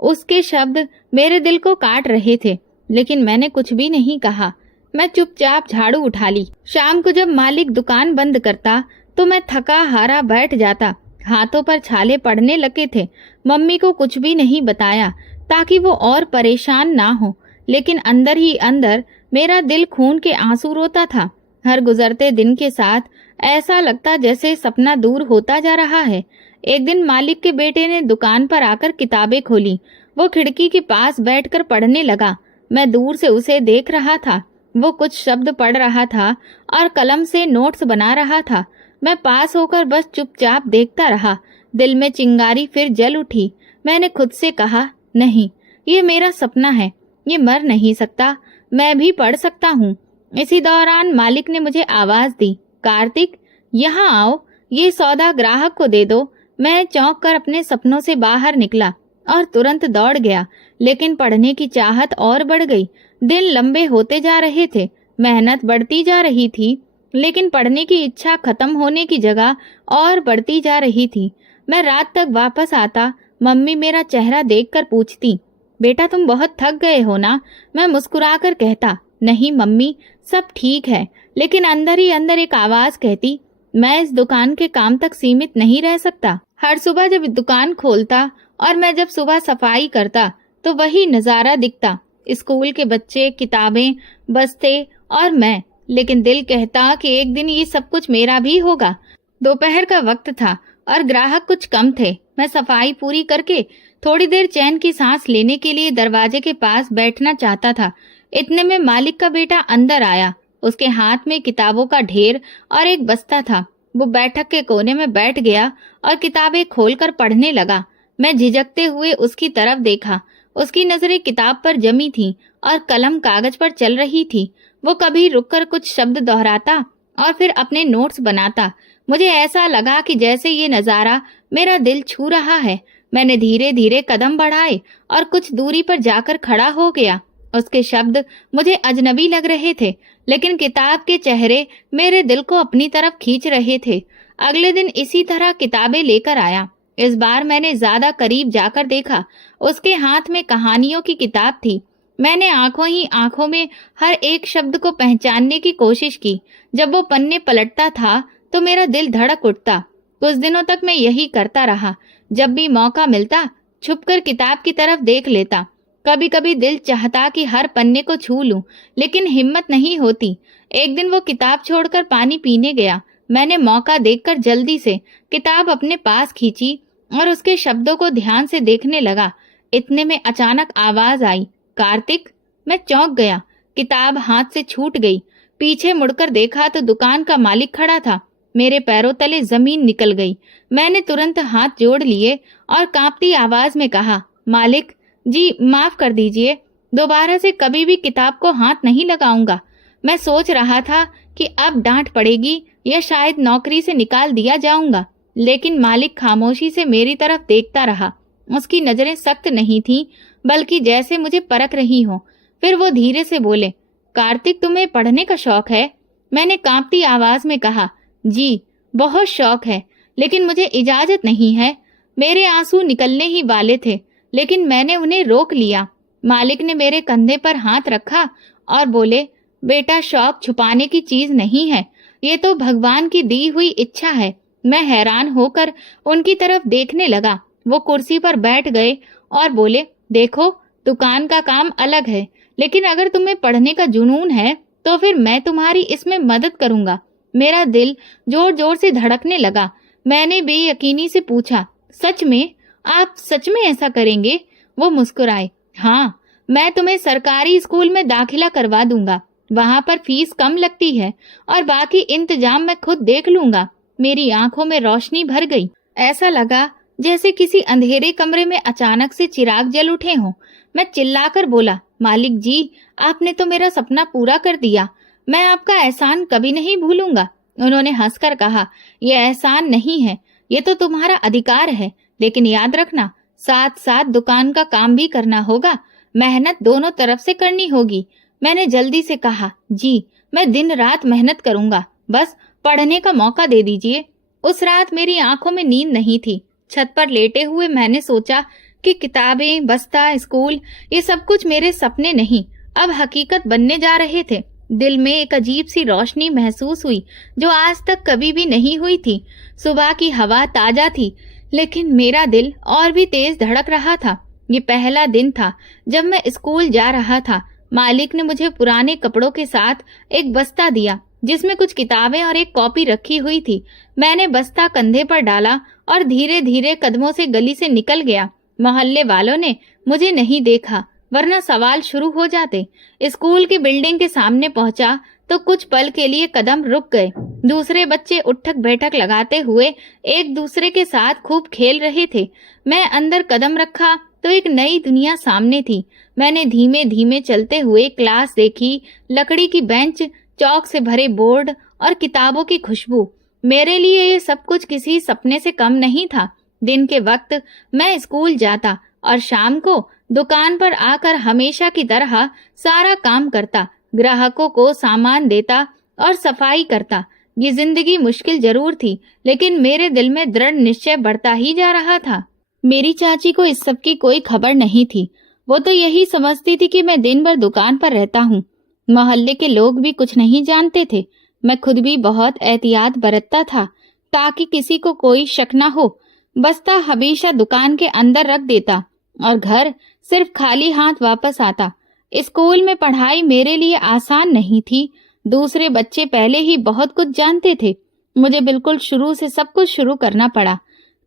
उसके शब्द मेरे दिल को काट रहे थे, लेकिन मैंने कुछ भी नहीं कहा। मैं चुपचाप झाड़ू उठा ली। शाम को जब मालिक दुकान बंद करता तो मैं थका हारा बैठ जाता। हाथों पर छाले पड़ने लगे थे। मम्मी को कुछ भी नहीं बताया ताकि वो और परेशान ना हो, लेकिन अंदर ही अंदर मेरा दिल खून के आंसू रोता था। हर गुजरते दिन के साथ ऐसा लगता जैसे सपना दूर होता जा रहा है। एक दिन मालिक के बेटे ने दुकान पर आकर किताबें खोली। वो खिड़की के पास बैठकर पढ़ने लगा। मैं दूर से उसे देख रहा था। वो कुछ शब्द पढ़ रहा था और कलम से नोट्स बना रहा था। मैं पास होकर बस चुपचाप देखता रहा। दिल में चिंगारी फिर जल उठी। मैंने खुद से कहा, नहीं, ये मेरा सपना है, ये मर नहीं सकता, मैं भी पढ़ सकता हूँ। इसी दौरान मालिक ने मुझे आवाज दी, कार्तिक, यहाँ आओ, ये सौदा ग्राहक को दे दो। मैं चौंक कर अपने सपनों से बाहर निकला और तुरंत दौड़ गया, लेकिन पढ़ने की चाहत और बढ़ गई। दिन लंबे होते जा रहे थे, मेहनत बढ़ती जा रही थी, लेकिन पढ़ने की इच्छा खत्म होने की जगह और बढ़ती जा रही थी। मैं रात तक वापस आता। मम्मी मेरा चेहरा देखकर पूछती, बेटा तुम बहुत थक गए हो ना? मैं मुस्कुराकर कहता, नहीं मम्मी, सब ठीक है। लेकिन अंदर ही अंदर एक आवाज कहती, मैं इस दुकान के काम तक सीमित नहीं रह सकता। हर सुबह जब दुकान खोलता और मैं जब सुबह सफाई करता तो वही नजारा दिखता, स्कूल के बच्चे, किताबें, बस्ते और मैं। लेकिन दिल कहता कि एक दिन ये सब कुछ मेरा भी होगा। दोपहर का वक्त था और ग्राहक कुछ कम थे। मैं सफाई पूरी करके थोड़ी देर चैन की सांस लेने के लिए दरवाजे के पास बैठना चाहता था। इतने में मालिक का बेटा अंदर आया। उसके हाथ में किताबों का ढेर और एक बस्ता था। वो बैठक के कोने में बैठ गया और किताबें खोलकर पढ़ने लगा। मैं झिझकते हुए उसकी तरफ देखा। उसकी नजरें किताब पर जमी थीं और कलम कागज पर चल रही थी। वो कभी रुककर कुछ शब्द दोहराता और फिर अपने नोट्स बनाता। मुझे ऐसा लगा कि जैसे ये नजारा मेरा दिल छू रहा है। मैंने धीरे धीरे कदम बढ़ाए और कुछ दूरी पर जाकर खड़ा हो गया। उसके शब्द मुझे अजनबी लग रहे थे, लेकिन किताब के चेहरे मेरे दिल को अपनी तरफ खींच रहे थे। अगले दिन इसी तरह किताबें लेकर आया। इस बार मैंने ज्यादा करीब जाकर देखा। उसके हाथ में कहानियों की किताब थी। मैंने आंखों ही आंखों में हर एक शब्द को पहचानने की कोशिश की। जब वो पन्ने पलटता था तो मेरा दिल धड़क उठता। कुछ दिनों तक मैं यही करता रहा। जब भी मौका मिलता छुपकर किताब की तरफ देख लेता। कभी कभी दिल चाहता कि हर पन्ने को छू लूं, लेकिन हिम्मत नहीं होती। एक दिन वो किताब छोड़कर पानी पीने गया। मैंने मौका देखकर जल्दी से किताब अपने पास खींची और उसके शब्दों को ध्यान से देखने लगा। इतने में अचानक आवाज आई, कार्तिक। मैं चौंक गया। किताब हाथ से छूट गई। पीछे मुड़कर देखा तो दुकान का मालिक खड़ा था। मेरे पैरों तले जमीन निकल गई। मैंने तुरंत हाथ जोड़ लिए और कांपती आवाज में कहा, मालिक जी, माफ कर दीजिए, दोबारा से कभी भी किताब को हाथ नहीं लगाऊंगा। मैं सोच रहा था कि अब डांट पड़ेगी या शायद नौकरी से निकाल दिया जाऊंगा, लेकिन मालिक खामोशी से मेरी तरफ देखता रहा। उसकी नजरें सख्त नहीं थीं, बल्कि जैसे मुझे परख रही हो। फिर वो धीरे से बोले, कार्तिक, तुम्हें पढ़ने का शौक है? मैंने कांपती आवाज में कहा, जी बहुत शौक है, लेकिन मुझे इजाजत नहीं है। मेरे आंसू निकलने ही वाले थे, लेकिन मैंने उन्हें रोक लिया। मालिक ने मेरे कंधे पर हाथ रखा और बोले, बेटा, शौक छुपाने की चीज नहीं है, ये तो भगवान की दी हुई इच्छा है। मैं हैरान होकर उनकी तरफ देखने लगा। वो कुर्सी पर बैठ गए और बोले, देखो, दुकान का काम अलग है, लेकिन अगर तुम्हें पढ़ने का जुनून है तो फिर मैं तुम्हारी इसमें मदद करूंगा। मेरा दिल जोर जोर से धड़कने लगा। मैंने बेयकीनी से पूछा, सच में? आप सच में ऐसा करेंगे? वो मुस्कुराए। हाँ, मैं तुम्हें सरकारी स्कूल में दाखिला करवा दूंगा। वहां पर फीस कम लगती है और बाकी इंतजाम मैं खुद देख लूंगा। मेरी आंखों में रोशनी भर गई। ऐसा लगा जैसे किसी अंधेरे कमरे में अचानक से चिराग जल उठे हों। मैं चिल्लाकर बोला, मालिक जी, आपने तो मेरा सपना पूरा कर दिया। मैं आपका एहसान कभी नहीं भूलूंगा। उन्होंने हंसकर कहा, यह एहसान नहीं है, ये तो तुम्हारा अधिकार है। लेकिन याद रखना, साथ साथ दुकान का काम भी करना होगा। मेहनत दोनों तरफ से करनी होगी। मैंने जल्दी से कहा, जी, मैं दिन रात मेहनत करूंगा, बस पढ़ने का मौका दे दीजिए। उस रात मेरी आंखों में नींद नहीं थी। छत पर लेटे हुए मैंने सोचा कि किताबें, बस्ता, स्कूल, ये सब कुछ मेरे सपने नहीं, अब हकीकत बनने जा रहे थे। दिल में एक अजीब सी रोशनी महसूस हुई जो आज तक कभी भी नहीं हुई थी। सुबह की हवा ताजा थी, लेकिन मेरा दिल और भी तेज धड़क रहा था। ये पहला दिन था जब मैं स्कूल जा रहा था। मालिक ने मुझे पुराने कपड़ों के साथ एक बस्ता दिया जिसमें कुछ किताबें और एक कॉपी रखी हुई थी। मैंने बस्ता कंधे पर डाला और धीरे धीरे कदमों से गली से निकल गया। मोहल्ले वालों ने मुझे नहीं देखा, वरना सवाल शुरू हो जाते। स्कूल की बिल्डिंग के सामने पहुंचा तो कुछ पल के लिए कदम रुक गए। दूसरे बच्चे उठक बैठक लगाते हुए एक दूसरे के साथ खूब खेल रहे थे। मैं अंदर कदम रखा तो एक नई दुनिया सामने थी। मैंने धीमे धीमे चलते हुए क्लास देखी। लकड़ी की बेंच, चौक से भरे बोर्ड और किताबों की खुशबू। मेरे लिए ये सब कुछ किसी सपने से कम नहीं था। दिन के वक्त मैं स्कूल जाता और शाम को दुकान पर आकर हमेशा की तरह सारा काम करता, ग्राहकों को सामान देता और सफाई करता। ये जिंदगी मुश्किल जरूर थी, लेकिन मेरे दिल में दृढ़ निश्चय बढ़ता ही जा रहा था। मेरी चाची को इस सब की कोई खबर नहीं थी। वो तो यही समझती थी कि मैं दिन भर दुकान पर रहता हूँ। मोहल्ले के लोग भी कुछ नहीं जानते थे। मैं खुद भी बहुत एहतियात बरतता था ताकि किसी को कोई शक न हो। बस्ता हमेशा दुकान के अंदर रख देता और घर सिर्फ खाली हाथ वापस आता। स्कूल में पढ़ाई मेरे लिए आसान नहीं थी। दूसरे बच्चे पहले ही बहुत कुछ जानते थे। मुझे बिल्कुल शुरू से सब कुछ शुरू करना पड़ा।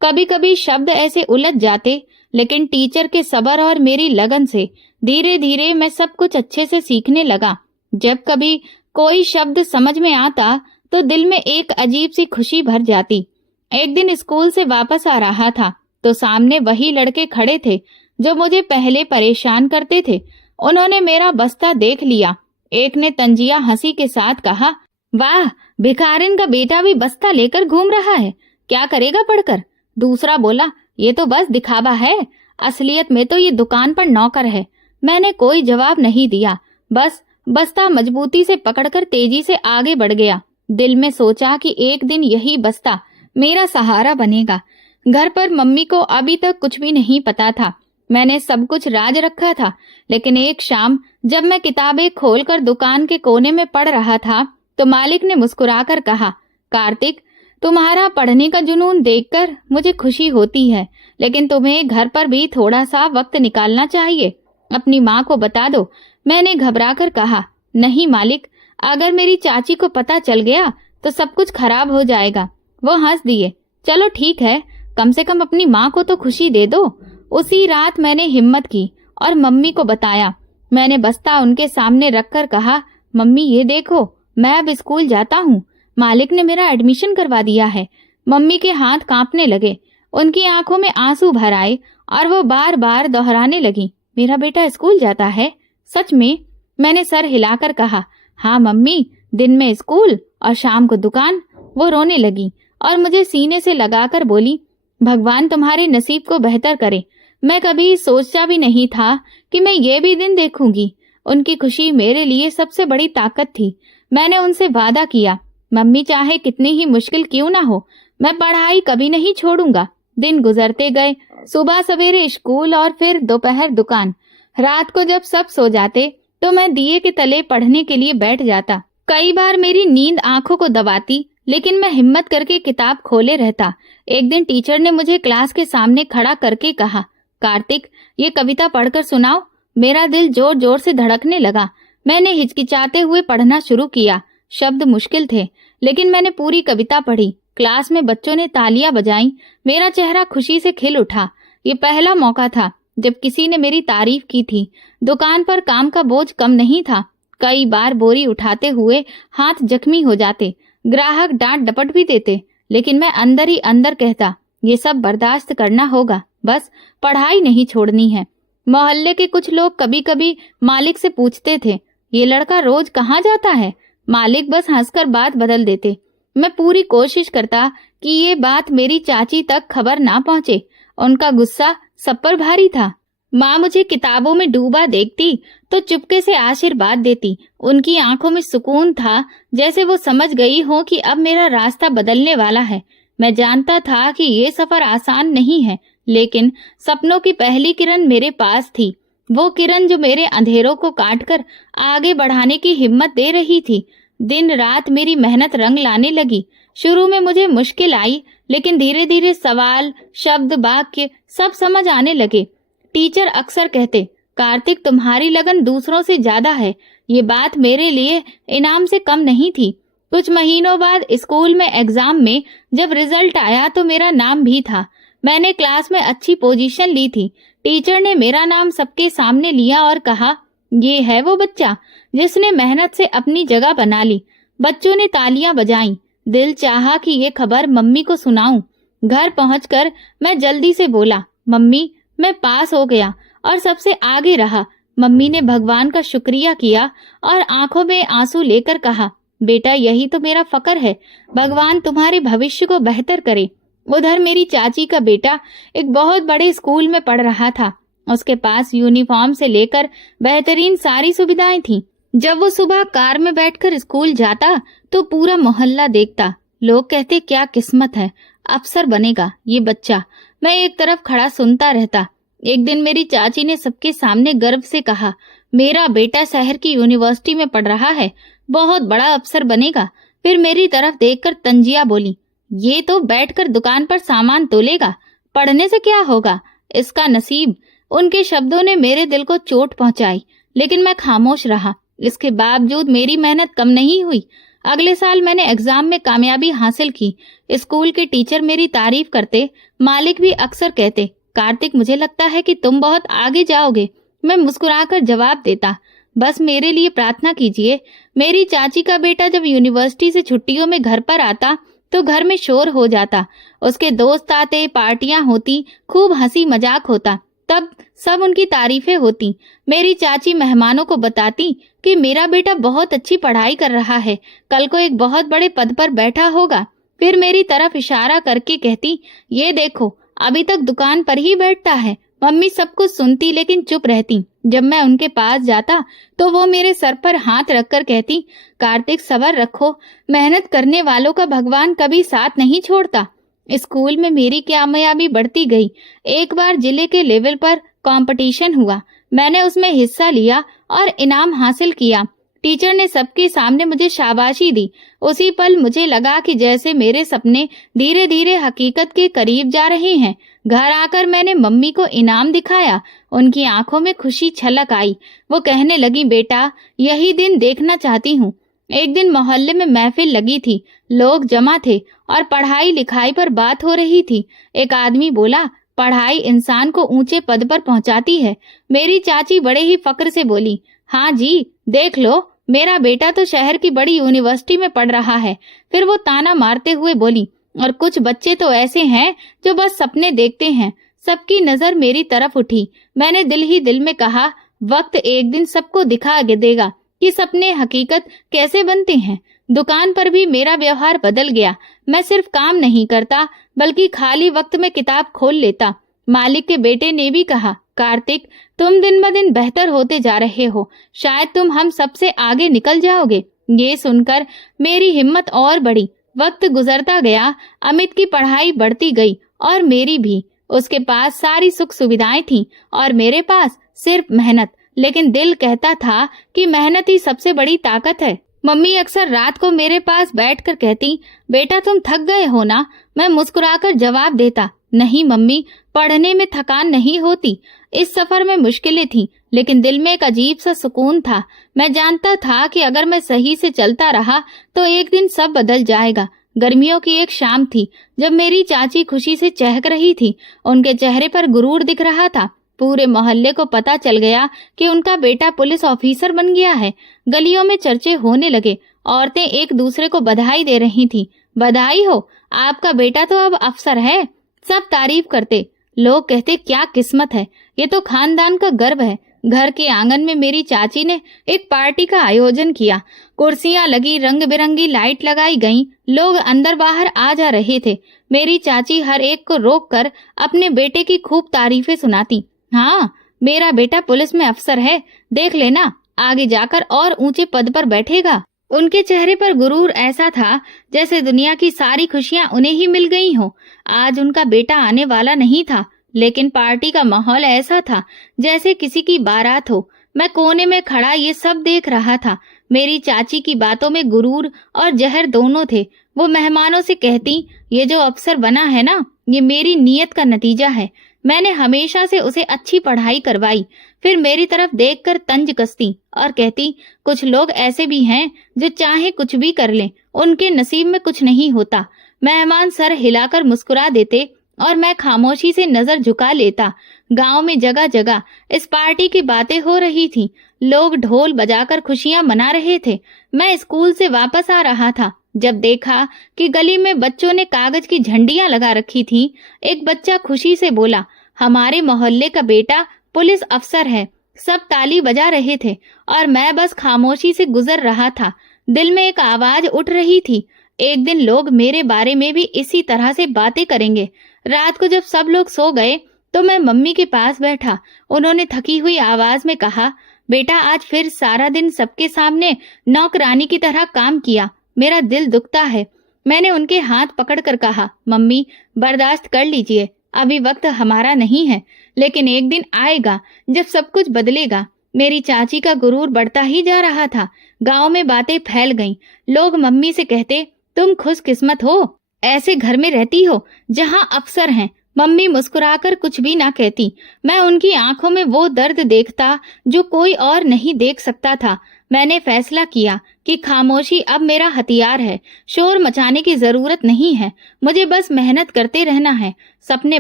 कभी कभी शब्द ऐसे उलझ जाते, लेकिन टीचर के सब्र और मेरी लगन से धीरे धीरे मैं सब कुछ अच्छे से सीखने लगा। जब कभी कोई शब्द समझ में आता तो दिल में एक अजीब सी खुशी भर जाती। एक दिन स्कूल से वापस आ रहा था तो सामने वही लड़के खड़े थे जो मुझे पहले परेशान करते थे। उन्होंने मेरा बस्ता देख लिया। एक ने तंजिया हंसी के साथ कहा, वाह, भिखारिन का बेटा भी बस्ता लेकर घूम रहा है, क्या करेगा पढ़कर। दूसरा बोला, ये तो बस दिखावा है, असलियत में तो ये दुकान पर नौकर है। मैंने कोई जवाब नहीं दिया, बस बस्ता मजबूती से पकड़कर तेजी से आगे बढ़ गया। दिल में सोचा कि एक दिन यही बस्ता मेरा सहारा बनेगा। घर पर मम्मी को अभी तक कुछ भी नहीं पता था। मैंने सब कुछ राज रखा था, लेकिन एक शाम जब मैं किताबें खोलकर दुकान के कोने में पढ़ रहा था तो मालिक ने मुस्कुराकर कहा, कार्तिक, तुम्हारा पढ़ने का जुनून देखकर मुझे खुशी होती है, लेकिन तुम्हें घर पर भी थोड़ा सा वक्त निकालना चाहिए। अपनी माँ को बता दो। मैंने घबराकर कहा, नहीं मालिक, अगर मेरी चाची को पता चल गया तो सब कुछ खराब हो जाएगा। वो हंस दिए। चलो ठीक है, कम से कम अपनी माँ को तो खुशी दे दो। उसी रात मैंने हिम्मत की और मम्मी को बताया। मैंने बस्ता उनके सामने रखकर कहा, मम्मी ये देखो, मैं अब स्कूल जाता हूँ, मालिक ने मेरा एडमिशन करवा दिया है। मम्मी के हाथ कांपने लगे, उनकी आंखों में आंसू भर आए और वो बार बार दोहराने लगी, मेरा बेटा स्कूल जाता है, सच में? मैंने सर हिलाकर कहा, हाँ मम्मी, दिन में स्कूल और शाम को दुकान। वो रोने लगी और मुझे सीने से लगाकर बोली, भगवान तुम्हारे नसीब को बेहतर करे। मैं कभी सोचा भी नहीं था कि मैं ये भी दिन देखूंगी। उनकी खुशी मेरे लिए सबसे बड़ी ताकत थी। मैंने उनसे वादा किया, मम्मी चाहे कितनी ही मुश्किल क्यों ना हो, मैं पढ़ाई कभी नहीं छोड़ूंगा। दिन गुजरते गए, सुबह सवेरे स्कूल और फिर दोपहर दुकान। रात को जब सब सो जाते तो मैं दिए के तले पढ़ने के लिए बैठ जाता। कई बार मेरी नींद आंखों को दबाती, लेकिन मैं हिम्मत करके किताब खोले रहता। एक दिन टीचर ने मुझे क्लास के सामने खड़ा करके कहा, कार्तिक, ये कविता पढ़कर सुनाओ। मेरा दिल जोर जोर से धड़कने लगा। मैंने हिचकिचाते हुए पढ़ना शुरू किया। शब्द मुश्किल थे, लेकिन मैंने पूरी कविता पढ़ी। क्लास में बच्चों ने तालियां बजाईं। मेरा चेहरा खुशी से खिल उठा। ये पहला मौका था जब किसी ने मेरी तारीफ की थी। दुकान पर काम का बोझ कम नहीं था। कई बार बोरी उठाते हुए हाथ जख्मी हो जाते, ग्राहक डांट डपट भी देते, लेकिन मैं अंदर ही अंदर कहता, ये सब बर्दाश्त करना होगा, बस पढ़ाई नहीं छोड़नी है। मोहल्ले के कुछ लोग कभी कभी मालिक से पूछते थे, ये लड़का रोज कहाँ जाता है? मालिक बस हंसकर बात बदल देते। मैं पूरी कोशिश करता कि ये बात मेरी चाची तक खबर ना पहुंचे। उनका गुस्सा सब पर भारी था। माँ मुझे किताबों में डूबा देखती तो चुपके से आशीर्वाद देती। उनकी आंखों में सुकून था, जैसे वो समझ गई हो कि अब मेरा रास्ता बदलने वाला है। मैं जानता था कि ये सफर आसान नहीं है, लेकिन सपनों की पहली किरण मेरे पास थी। वो किरण जो मेरे अंधेरों को काटकर आगे बढ़ाने की हिम्मत दे रही थी। दिन रात मेरी मेहनत रंग लाने लगी। शुरू में मुझे मुश्किल आई, लेकिन धीरे धीरे सवाल, शब्द, वाक्य सब समझ आने लगे। टीचर अक्सर कहते, कार्तिक, तुम्हारी लगन दूसरों से ज्यादा है। ये बात मेरे लिए इनाम से कम नहीं थी। कुछ महीनों बाद स्कूल में एग्जाम में जब रिजल्ट आया तो मेरा नाम भी था। मैंने क्लास में अच्छी पोजीशन ली थी। टीचर ने मेरा नाम सबके सामने लिया और कहा, ये है वो बच्चा जिसने मेहनत से अपनी जगह बना ली। बच्चों ने तालियां बजाईं। दिल चाहा कि ये खबर मम्मी को सुनाऊं। घर पहुंचकर मैं जल्दी से बोला, मम्मी, मैं पास हो गया और सबसे आगे रहा। मम्मी ने भगवान का शुक्रिया किया और आंखों में आंसू लेकर कहा, बेटा, यही तो मेरा फकर है। भगवान तुम्हारे भविष्य को बेहतर करे। उधर मेरी चाची का बेटा एक बहुत बड़े स्कूल में पढ़ रहा था। उसके पास यूनिफॉर्म से लेकर बेहतरीन सारी सुविधाएं थीं। जब वो सुबह कार में बैठकर स्कूल जाता तो पूरा मोहल्ला देखता। लोग कहते, क्या किस्मत है, अफसर बनेगा ये बच्चा। मैं एक तरफ खड़ा सुनता रहता। एक दिन मेरी चाची ने सबके सामने गर्व से कहा, मेरा बेटा शहर की यूनिवर्सिटी में पढ़ रहा है, बहुत बड़ा अफसर बनेगा। फिर मेरी तरफ देखकर तंजिया बोली, ये तो बैठकर दुकान पर सामान तोलेगा, पढ़ने से क्या होगा, इसका नसीब। उनके शब्दों ने मेरे दिल को चोट पहुंचाई, लेकिन मैं खामोश रहा। इसके बावजूद मेरी मेहनत कम नहीं हुई। अगले साल मैंने एग्जाम में कामयाबी हासिल की। स्कूल के टीचर मेरी तारीफ करते, मालिक भी अक्सर कहते, कार्तिक, मुझे लगता है कि तुम बहुत आगे जाओगे। मैं मुस्कुराकर जवाब देता, बस मेरे लिए प्रार्थना कीजिए। मेरी चाची का बेटा जब यूनिवर्सिटी से छुट्टियों में घर पर आता तो घर में शोर हो जाता। उसके दोस्त आते, पार्टियां होती, खूब हंसी मजाक होता। तब सब उनकी तारीफें होती। मेरी चाची मेहमानों को बताती कि मेरा बेटा बहुत अच्छी पढ़ाई कर रहा है, कल को एक बहुत बड़े पद पर बैठा होगा। फिर मेरी तरफ इशारा करके कहती, ये देखो, अभी तक दुकान पर ही बैठता है। मम्मी सब कुछ सुनती लेकिन चुप रहती। जब मैं उनके पास जाता तो वो मेरे सर पर हाथ रखकर कहती, कार्तिक, सब्र रखो, मेहनत करने वालों का भगवान कभी साथ नहीं छोड़ता। स्कूल में मेरी कामयाबी बढ़ती गई। एक बार जिले के लेवल पर कंपटीशन हुआ। मैंने उसमें हिस्सा लिया और इनाम हासिल किया। टीचर ने सबके सामने मुझे शाबाशी दी। उसी पल मुझे लगा कि जैसे मेरे सपने धीरे धीरे हकीकत के करीब जा रहे हैं। घर आकर मैंने मम्मी को इनाम दिखाया। उनकी आंखों में खुशी छलक आई। वो कहने लगी, बेटा, यही दिन देखना चाहती हूँ। एक दिन मोहल्ले में महफिल लगी थी। लोग जमा थे और पढ़ाई लिखाई पर बात हो रही थी। एक आदमी बोला, पढ़ाई इंसान को ऊंचे पद पर पहुंचाती है। मेरी चाची बड़े ही फक्र से बोली, हाँ जी, देख लो, मेरा बेटा तो शहर की बड़ी यूनिवर्सिटी में पढ़ रहा है। फिर वो ताना मारते हुए बोली, और कुछ बच्चे तो ऐसे हैं जो बस सपने देखते हैं। सबकी नजर मेरी तरफ उठी। मैंने दिल ही दिल में कहा, वक्त एक दिन सबको दिखा देगा कि सपने हकीकत कैसे बनते हैं। दुकान पर भी मेरा व्यवहार बदल गया। मैं सिर्फ काम नहीं करता, बल्कि खाली वक्त में किताब खोल लेता। मालिक के बेटे ने भी कहा, कार्तिक, तुम दिन ब दिन बेहतर होते जा रहे हो, शायद तुम हम सबसे आगे निकल जाओगे। ये सुनकर मेरी हिम्मत और बढ़ी। वक्त गुजरता गया, अमित की पढ़ाई बढ़ती गई और मेरी भी। उसके पास सारी सुख सुविधाएं थीं और मेरे पास सिर्फ मेहनत। लेकिन दिल कहता था कि मेहनत ही सबसे बड़ी ताकत है। मम्मी अक्सर रात को मेरे पास बैठकर कहती, बेटा तुम थक गए हो ना? मैं मुस्कुराकर जवाब देता, नहीं मम्मी, पढ़ने में थकान नहीं होती। इस सफर में मुश्किलें थीं, लेकिन दिल में एक अजीब सा सुकून था। मैं जानता था कि अगर मैं सही से चलता रहा तो एक दिन सब बदल जाएगा। गर्मियों की एक शाम थी जब मेरी चाची खुशी से चहक रही थी। उनके चेहरे पर गुरूर दिख रहा था। पूरे मोहल्ले को पता चल गया कि उनका बेटा पुलिस ऑफिसर बन गया है। गलियों में चर्चे होने लगे। औरतें एक दूसरे को बधाई दे रही थीं। बधाई हो, आपका बेटा तो अब अफसर है। सब तारीफ करते। लोग कहते, क्या किस्मत है, ये तो खानदान का गर्व है। घर के आंगन में मेरी चाची ने एक पार्टी का आयोजन किया। कुर्सियां लगी, रंग बिरंगी लाइट लगाई गईं। लोग अंदर बाहर आ जा रहे थे। मेरी चाची हर एक को रोककर अपने बेटे की खूब तारीफें सुनाती। हाँ, मेरा बेटा पुलिस में अफसर है, देख लेना, आगे जाकर और ऊंचे पद पर बैठेगा। उनके चेहरे पर गुरूर ऐसा था जैसे दुनिया की सारी खुशियां उन्हें ही मिल गई हो। आज उनका बेटा आने वाला नहीं था, लेकिन पार्टी का माहौल ऐसा था जैसे किसी की बारात हो। मैं कोने में खड़ा ये सब देख रहा था। मेरी चाची की बातों में गुरूर और जहर दोनों थे। वो मेहमानों से कहती, ये जो अफसर बना है ना, ये मेरी नीयत का नतीजा है। मैंने हमेशा से उसे अच्छी पढ़ाई करवाई। फिर मेरी तरफ देखकर तंज कसती और कहती, कुछ लोग ऐसे भी हैं जो चाहे कुछ भी कर लें, उनके नसीब में कुछ नहीं होता। मेहमान सर हिलाकर मुस्कुरा देते और मैं खामोशी से नजर झुका लेता। गांव में जगह जगह इस पार्टी की बातें हो रही थी। लोग ढोल बजाकर खुशियां मना रहे थे। मैं स्कूल से वापस आ रहा था जब देखा कि गली में बच्चों ने कागज की झंडियां लगा रखी थी। एक बच्चा खुशी से बोला, हमारे मोहल्ले का बेटा पुलिस अफसर है। सब ताली बजा रहे थे और मैं बस खामोशी से गुजर रहा था। दिल में एक आवाज उठ रही थी, एक दिन लोग मेरे बारे में भी इसी तरह से बातें करेंगे। रात को जब सब लोग सो गए तो मैं मम्मी के पास बैठा। उन्होंने थकी हुई आवाज में कहा, बेटा आज फिर सारा दिन सबके सामने नौकरानी की तरह काम किया, मेरा दिल दुखता है। मैंने उनके हाथ पकड़कर कहा, मम्मी बर्दाश्त कर लीजिए, अभी वक्त हमारा नहीं है, लेकिन एक दिन आएगा जब सब कुछ बदलेगा। मेरी चाची का गुरूर बढ़ता ही जा रहा था। गांव में बातें फैल गईं। लोग मम्मी से कहते, तुम खुशकिस्मत हो, ऐसे घर में रहती हो जहां अफसर हैं। मम्मी मुस्कुराकर कुछ भी ना कहती। मैं उनकी आंखों में वो दर्द देखता जो कोई और नहीं देख सकता था। मैंने फैसला किया कि खामोशी अब मेरा हथियार है। शोर मचाने की जरूरत नहीं है, मुझे बस मेहनत करते रहना है। सपने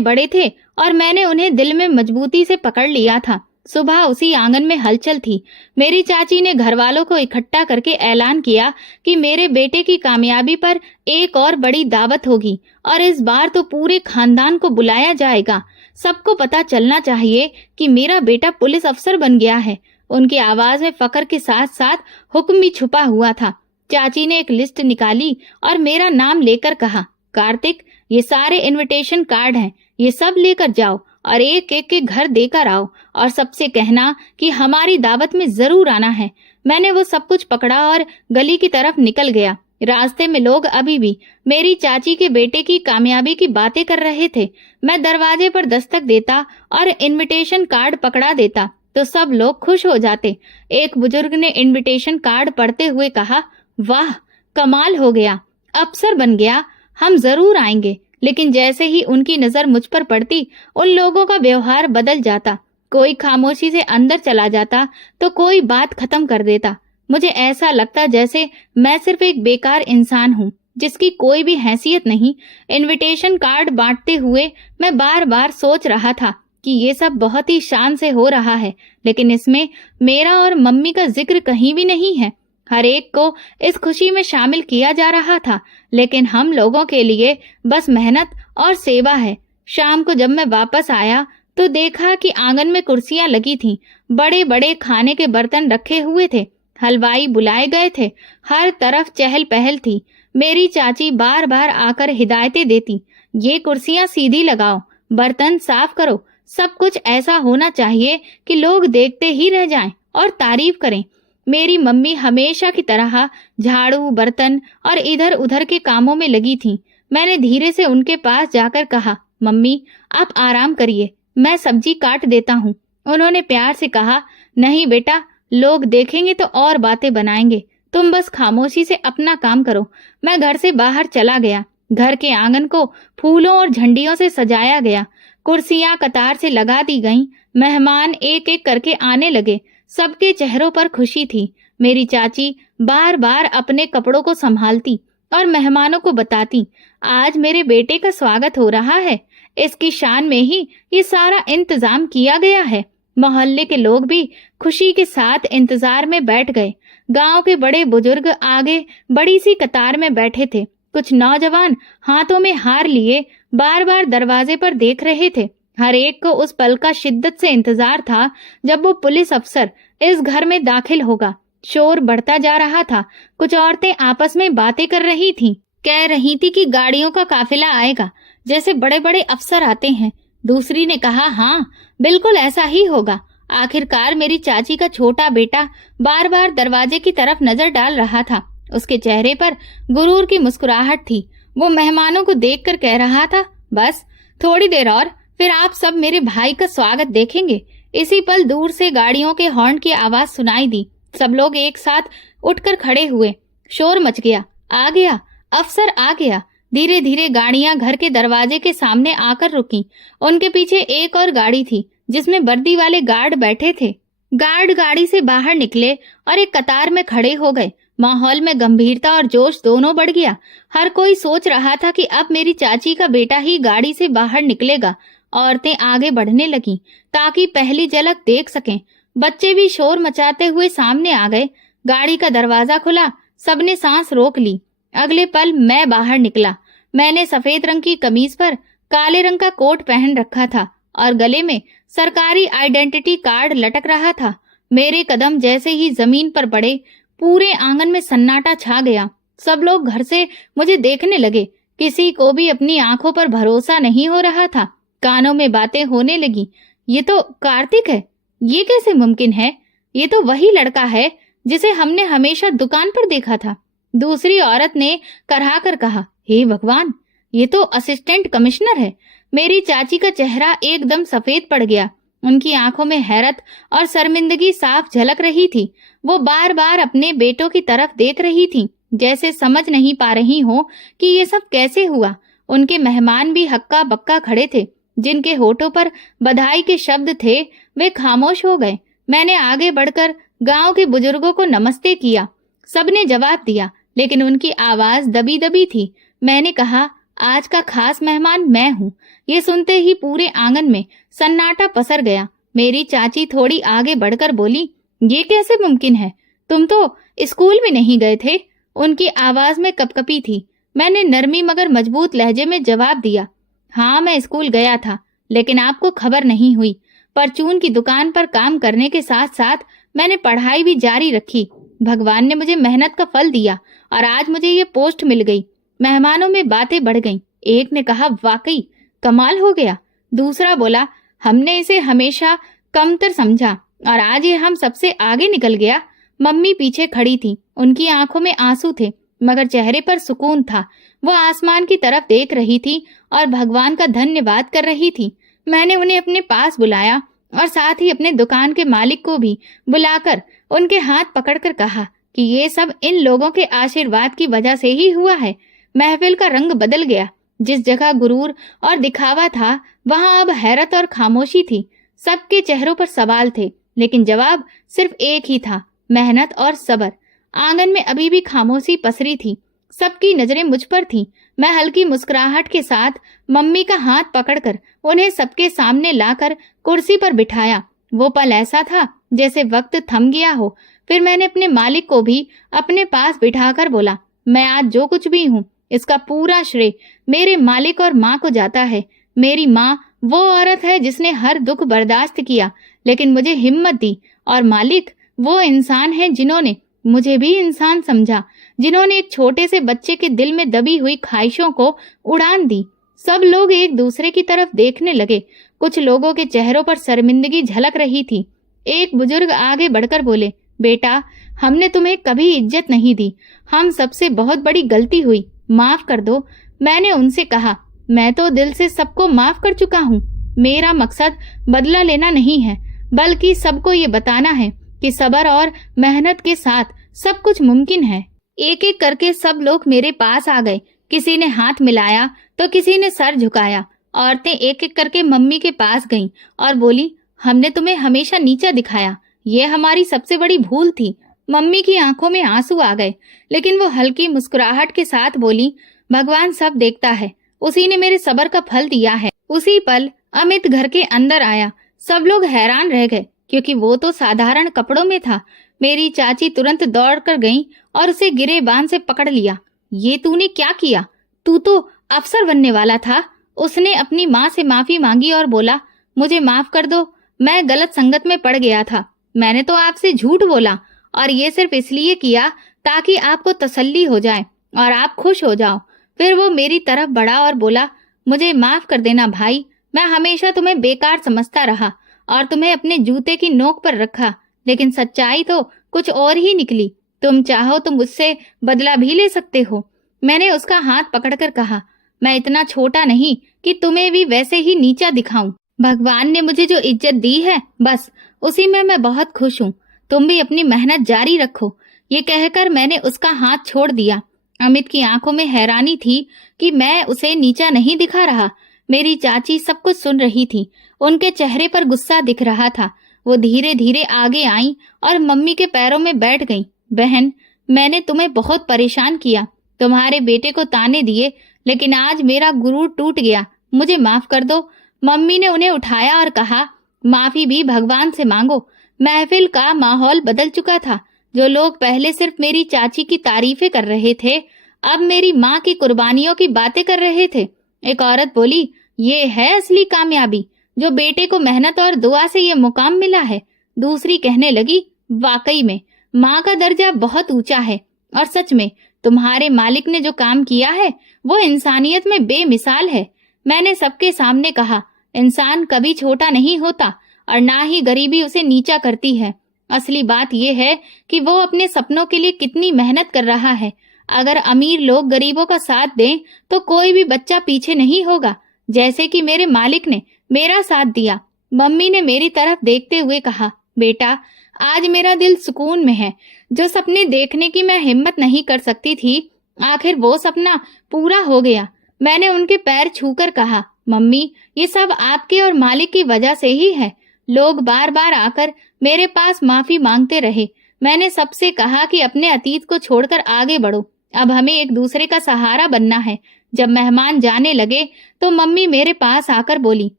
बड़े थे और मैंने उन्हें दिल में मजबूती से पकड़ लिया था। सुबह उसी आंगन में हलचल थी। मेरी चाची ने घर वालों को इकट्ठा करके ऐलान किया कि मेरे बेटे की कामयाबी पर एक और बड़ी दावत होगी और इस बार तो पूरे खानदान को बुलाया जाएगा। सबको पता चलना चाहिए कि मेरा बेटा पुलिस अफसर बन गया है। उनकी आवाज में फक्र के साथ साथ हुक्म भी छुपा हुआ था। चाची ने एक लिस्ट निकाली और मेरा नाम लेकर कहा, कार्तिक, ये सारे इनविटेशन कार्ड हैं, ये सब लेकर जाओ और एक एक के घर देकर आओ और सबसे कहना कि हमारी दावत में जरूर आना है। मैंने वो सब कुछ पकड़ा और गली की तरफ निकल गया। रास्ते में लोग अभी भी मेरी चाची के बेटे की कामयाबी की बातें कर रहे थे। मैं दरवाजे पर दस्तक देता और इनविटेशन कार्ड पकड़ा देता तो सब लोग खुश हो जाते। एक बुजुर्ग ने इनविटेशन कार्ड पढ़ते हुए कहा, वाह, कमाल हो गया, अफसर बन गया, हम जरूर आएंगे। लेकिन जैसे ही उनकी नजर मुझ पर पड़ती, उन लोगों का व्यवहार बदल जाता। कोई खामोशी से अंदर चला जाता तो कोई बात खत्म कर देता। मुझे ऐसा लगता जैसे मैं सिर्फ एक बेकार इंसान हूँ जिसकी कोई भी हैसियत नहीं। इनविटेशन कार्ड बांटते हुए मैं बार बार सोच रहा था कि ये सब बहुत ही शान से हो रहा है, लेकिन इसमें मेरा और मम्मी का जिक्र कहीं भी नहीं है। हर एक को इस खुशी में शामिल किया जा रहा था, लेकिन हम लोगों के लिए बस मेहनत और सेवा है। शाम को जब मैं वापस आया तो देखा कि आंगन में कुर्सियां लगी थीं, बड़े बड़े खाने के बर्तन रखे हुए थे, हलवाई बुलाए गए थे, हर तरफ चहल पहल थी। मेरी चाची बार बार आकर हिदायतें देती, ये कुर्सियां सीधी लगाओ, बर्तन साफ करो। सब कुछ ऐसा होना चाहिए कि लोग देखते ही रह जाएं और तारीफ करें। मेरी मम्मी हमेशा की तरह झाड़ू, बर्तन और इधर उधर के कामों में लगी थीं। मैंने धीरे से उनके पास जाकर कहा, मम्मी आप आराम करिए, मैं सब्जी काट देता हूँ। उन्होंने प्यार से कहा, नहीं बेटा, लोग देखेंगे तो और बातें बनाएंगे, तुम बस खामोशी से अपना काम करो। मैं घर से बाहर चला गया। घर के आंगन को फूलों और झंडियों से सजाया गया। कुर्सियां कतार से लगा दी गईं। मेहमान एक एक करके आने लगे। सबके चेहरों पर खुशी थी। मेरी चाची बार बार अपने कपड़ों को संभालती और मेहमानों को बताती, आज मेरे बेटे का स्वागत हो रहा है। इसकी शान में ही ये सारा इंतजाम किया गया है। मोहल्ले के लोग भी खुशी के साथ इंतजार में बैठ गए। गांव के बड़े बुजुर्ग आगे बड़ी सी कतार में बैठे थे। कुछ नौजवान हाथों में हार लिए बार बार दरवाजे पर देख रहे थे। हर एक को उस पल का शिद्दत से इंतजार था जब वो पुलिस अफसर इस घर में दाखिल होगा। शोर बढ़ता जा रहा था। कुछ औरतें आपस में बातें कर रही थीं। कह रही थी कि गाड़ियों का काफिला आएगा, जैसे बड़े बड़े अफसर आते हैं। दूसरी ने कहा, हाँ बिल्कुल ऐसा ही होगा। आखिरकार मेरी चाची का छोटा बेटा बार बार दरवाजे की तरफ नजर डाल रहा था। उसके चेहरे पर गुरूर की मुस्कुराहट थी। वो मेहमानों को देखकर कह रहा था, बस थोड़ी देर और, फिर आप सब मेरे भाई का स्वागत देखेंगे। इसी पल दूर से गाड़ियों के हॉर्न की आवाज सुनाई दी। सब लोग एक साथ उठकर खड़े हुए। शोर मच गया, आ गया, अफसर आ गया। धीरे धीरे गाड़ियां घर के दरवाजे के सामने आकर रुकी। उनके पीछे एक और गाड़ी थी जिसमें वर्दी वाले गार्ड बैठे थे। गार्ड गाड़ी से बाहर निकले और एक कतार में खड़े हो गए। माहौल में गंभीरता और जोश दोनों बढ़ गया। हर कोई सोच रहा था कि अब मेरी चाची का बेटा ही गाड़ी से बाहर निकलेगा। औरतें आगे बढ़ने लगीं ताकि पहली झलक देख सकें। बच्चे भी शोर मचाते हुए सामने आ गए। गाड़ी का दरवाजा खुला। सबने सांस रोक ली। अगले पल मैं बाहर निकला। मैंने सफेद रंग की कमीज पर काले रंग का कोट पहन रखा था और गले में सरकारी आइडेंटिटी कार्ड लटक रहा था। मेरे कदम जैसे ही जमीन पर पड़े, पूरे आंगन में सन्नाटा छा गया। सब लोग घर से मुझे देखने लगे। किसी को भी अपनी आंखों पर भरोसा नहीं हो रहा था। कानों में बातें होने लगी, ये तो कार्तिक है, ये कैसे मुमकिन है? ये तो वही लड़का है जिसे हमने हमेशा दुकान पर देखा था। दूसरी औरत ने कराह कर कहा, हे भगवान, ये तो असिस्टेंट कमिश्नर है। मेरी चाची का चेहरा एकदम सफेद पड़ गया। उनकी आंखों में हैरत और शर्मिंदगी साफ झलक रही थी। वो बार बार अपने बेटों की तरफ देख रही थी, जैसे समझ नहीं पा रही हो कि ये सब कैसे हुआ। उनके मेहमान भी हक्का बक्का खड़े थे। जिनके होठों पर बधाई के शब्द थे, वे खामोश हो गए। मैंने आगे बढ़कर गांव के बुजुर्गों को नमस्ते किया। सबने जवाब दिया, लेकिन उनकी आवाज दबी दबी थी। मैंने कहा, आज का खास मेहमान मैं हूँ। ये सुनते ही पूरे आंगन में सन्नाटा पसर गया। मेरी चाची थोड़ी आगे बढ़कर बोली, ये कैसे मुमकिन है? तुम तो स्कूल भी नहीं गए थे। उनकी आवाज में कपकपी थी। मैंने नरमी मगर मजबूत लहजे में जवाब दिया, हाँ मैं स्कूल गया था, लेकिन आपको खबर नहीं हुई। परचून की दुकान पर काम करने के साथ साथ मैंने पढ़ाई भी जारी रखी। भगवान ने मुझे मेहनत का फल दिया और आज मुझे ये पोस्ट मिल गई। मेहमानों में बातें बढ़ गईं। एक ने कहा, वाकई कमाल हो गया। दूसरा बोला, हमने इसे हमेशा कमतर समझा और आज ये हम सबसे आगे निकल गया। मम्मी पीछे खड़ी थी। उनकी आंखों में आंसू थे, मगर चेहरे पर सुकून था। वो आसमान की तरफ देख रही थी और भगवान का धन्यवाद कर रही थी। मैंने उन्हें अपने पास बुलाया और साथ ही अपने दुकान के मालिक को भी बुलाकर उनके हाथ पकड़कर कहा कि ये सब इन लोगों के आशीर्वाद की वजह से ही हुआ है। महफिल का रंग बदल गया। जिस जगह गुरूर और दिखावा था, वहां अब हैरत और खामोशी थी। सबके चेहरों पर सवाल थे, लेकिन जवाब सिर्फ एक ही था, मेहनत और सब्र। आंगन में अभी भी खामोशी पसरी थी। सबकी नजरें मुझ पर थीं। मैं हल्की मुस्कुराहट के साथ मम्मी का हाथ पकड़कर उन्हें सबके सामने लाकर कुर्सी पर बिठाया। वो पल ऐसा था जैसे वक्त थम गया हो। फिर मैंने अपने मालिक को भी अपने पास बिठाकर बोला, मैं आज जो कुछ भी हूँ, इसका पूरा श्रेय मेरे मालिक और माँ को जाता है। मेरी माँ वो औरत है जिसने हर दुख बर्दाश्त किया, लेकिन मुझे हिम्मत दी, और मालिक वो इंसान है जिन्होंने मुझे भी इंसान समझा, जिन्होंने एक छोटे से बच्चे के दिल में दबी हुई ख्वाहिशों को उड़ान दी। सब लोग एक दूसरे की तरफ देखने लगे। कुछ लोगों के चेहरों पर शर्मिंदगी झलक रही थी। एक बुजुर्ग आगे बढ़कर बोले, बेटा, हमने तुम्हें कभी इज्जत नहीं दी, हम सबसे बहुत बड़ी गलती हुई, माफ कर दो। मैंने उनसे कहा, मैं तो दिल से सबको माफ कर चुका हूँ। मेरा मकसद बदला लेना नहीं है, बल्कि सबको ये बताना है कि सब्र और मेहनत के साथ सब कुछ मुमकिन है। एक एक करके सब लोग मेरे पास आ गए। किसी ने हाथ मिलाया तो किसी ने सर झुकाया। औरतें एक एक करके मम्मी के पास गईं और बोली, हमने तुम्हें हमेशा नीचा दिखाया, ये हमारी सबसे बड़ी भूल थी। मम्मी की आंखों में आंसू आ गए, लेकिन वो हल्की मुस्कुराहट के साथ बोली, भगवान सब देखता है, उसी ने मेरे सब्र का फल दिया है। उसी पल अमित घर के अंदर आया। सब लोग हैरान रह गए, क्योंकि वो तो साधारण कपड़ों में था। मेरी चाची तुरंत दौड़ कर गई और उसे गिरेबान से पकड़ लिया। ये तूने क्या किया? तू तो अफसर बनने वाला था। उसने अपनी माँ से माफी मांगी और बोला, मुझे माफ कर दो, मैं गलत संगत में पड़ गया था। मैंने तो आपसे झूठ बोला और ये सिर्फ इसलिए किया ताकि आपको तसल्ली हो जाए और आप खुश हो जाओ। फिर वो मेरी तरफ बढ़ा और बोला, मुझे माफ कर देना भाई, मैं हमेशा तुम्हें बेकार समझता रहा और तुम्हें अपने जूते की नोक पर रखा, लेकिन सच्चाई तो कुछ और ही निकली। तुम चाहो तो मुझसे बदला भी ले सकते हो। मैंने उसका हाथ पकड़कर कहा, मैं इतना छोटा नहीं कि तुम्हें भी वैसे ही नीचा दिखाऊं। भगवान ने मुझे जो इज्जत दी है, बस उसी में मैं बहुत खुश हूँ। तुम भी अपनी मेहनत जारी रखो। ये कहकर मैंने उसका हाथ छोड़ दिया। अमित की आंखों में हैरानी थी कि मैं उसे नीचा नहीं दिखा रहा। मेरी चाची सब कुछ सुन रही थी, उनके चेहरे पर गुस्सा दिख रहा था। वो धीरे धीरे आगे आई और मम्मी के पैरों में बैठ गई। बहन, मैंने तुम्हें बहुत परेशान किया, तुम्हारे बेटे को ताने दिए, लेकिन आज मेरा गुरूर टूट गया, मुझे माफ कर दो। मम्मी ने उन्हें उठाया और कहा, माफी भी भगवान से मांगो। महफिल का माहौल बदल चुका था। जो लोग पहले सिर्फ मेरी चाची की तारीफें कर रहे थे, अब मेरी माँ की कुर्बानियों की बातें कर रहे थे। एक औरत बोली, ये है असली कामयाबी, जो बेटे को मेहनत और दुआ से ये मुकाम मिला है। दूसरी कहने लगी, वाकई में माँ का दर्जा बहुत ऊंचा है और सच में तुम्हारे मालिक ने जो काम किया है वो इंसानियत में बेमिसाल है। मैंने सबके सामने कहा, इंसान कभी छोटा नहीं होता और ना ही गरीबी उसे नीचा करती है। असली बात यह है कि वो अपने सपनों के लिए कितनी मेहनत कर रहा है। अगर अमीर लोग गरीबों का साथ दें तो कोई भी बच्चा पीछे नहीं होगा, जैसे कि मेरे मालिक ने मेरा साथ दिया। मम्मी ने मेरी तरफ देखते हुए कहा, बेटा, आज मेरा दिल सुकून में है। जो सपने देखने की मैं हिम्मत नहीं कर सकती थी, आखिर वो सपना पूरा हो गया। मैंने उनके पैर छूकर कहा, मम्मी, ये सब आपके और मालिक की वजह से ही है। लोग बार बार आकर मेरे पास माफी मांगते रहे। मैंने सबसे कहा कि अपने अतीत को छोड़कर आगे बढ़ो, अब हमें एक दूसरे का सहारा बनना है। जब मेहमान जाने लगे तो मम्मी मेरे पास आकर बोली,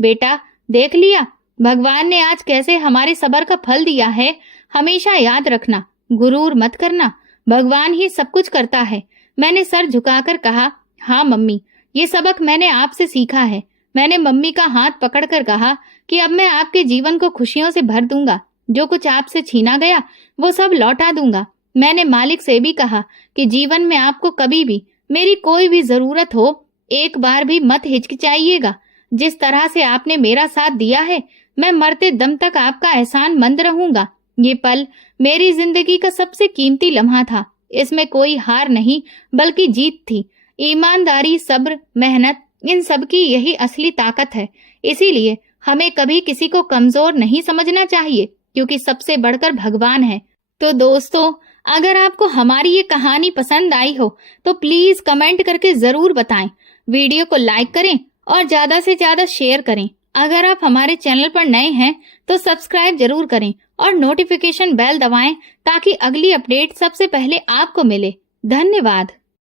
बेटा, देख लिया, भगवान ने आज कैसे हमारे सब्र का फल दिया है। हमेशा याद रखना, गुरूर मत करना, भगवान ही सब कुछ करता है। मैंने सर झुकाकर कहा, हाँ मम्मी, ये सबक मैंने आपसे सीखा है। मैंने मम्मी का हाथ पकड़कर कहा कि अब मैं आपके जीवन को खुशियों से भर दूंगा। जो कुछ आपसे छीना गया वो सब लौटा दूंगा। मैंने मालिक से भी कहा कि जीवन में आपको कभी भी मेरी कोई भी जरूरत हो, एक बार भी मत हिचकिचाइएगा। जिस तरह से आपने मेरा साथ दिया है, मैं मरते दम तक आपका एहसानमंद रहूंगा। ये पल मेरी जिंदगी का सबसे कीमती लम्हा था। इसमें कोई हार नहीं बल्कि जीत थी। ईमानदारी, सब्र, मेहनत, इन सब की यही असली ताकत है। इसीलिए हमें कभी किसी को कमजोर नहीं समझना चाहिए, क्योंकि सबसे बढ़कर भगवान है। तो दोस्तों, अगर आपको हमारी ये कहानी पसंद आई हो तो प्लीज कमेंट करके जरूर बताएं। वीडियो को लाइक करें और ज्यादा से ज्यादा शेयर करें। अगर आप हमारे चैनल पर नए हैं तो सब्सक्राइब जरूर करें और नोटिफिकेशन बेल दबाएं ताकि अगली अपडेट सबसे पहले आपको मिले। धन्यवाद।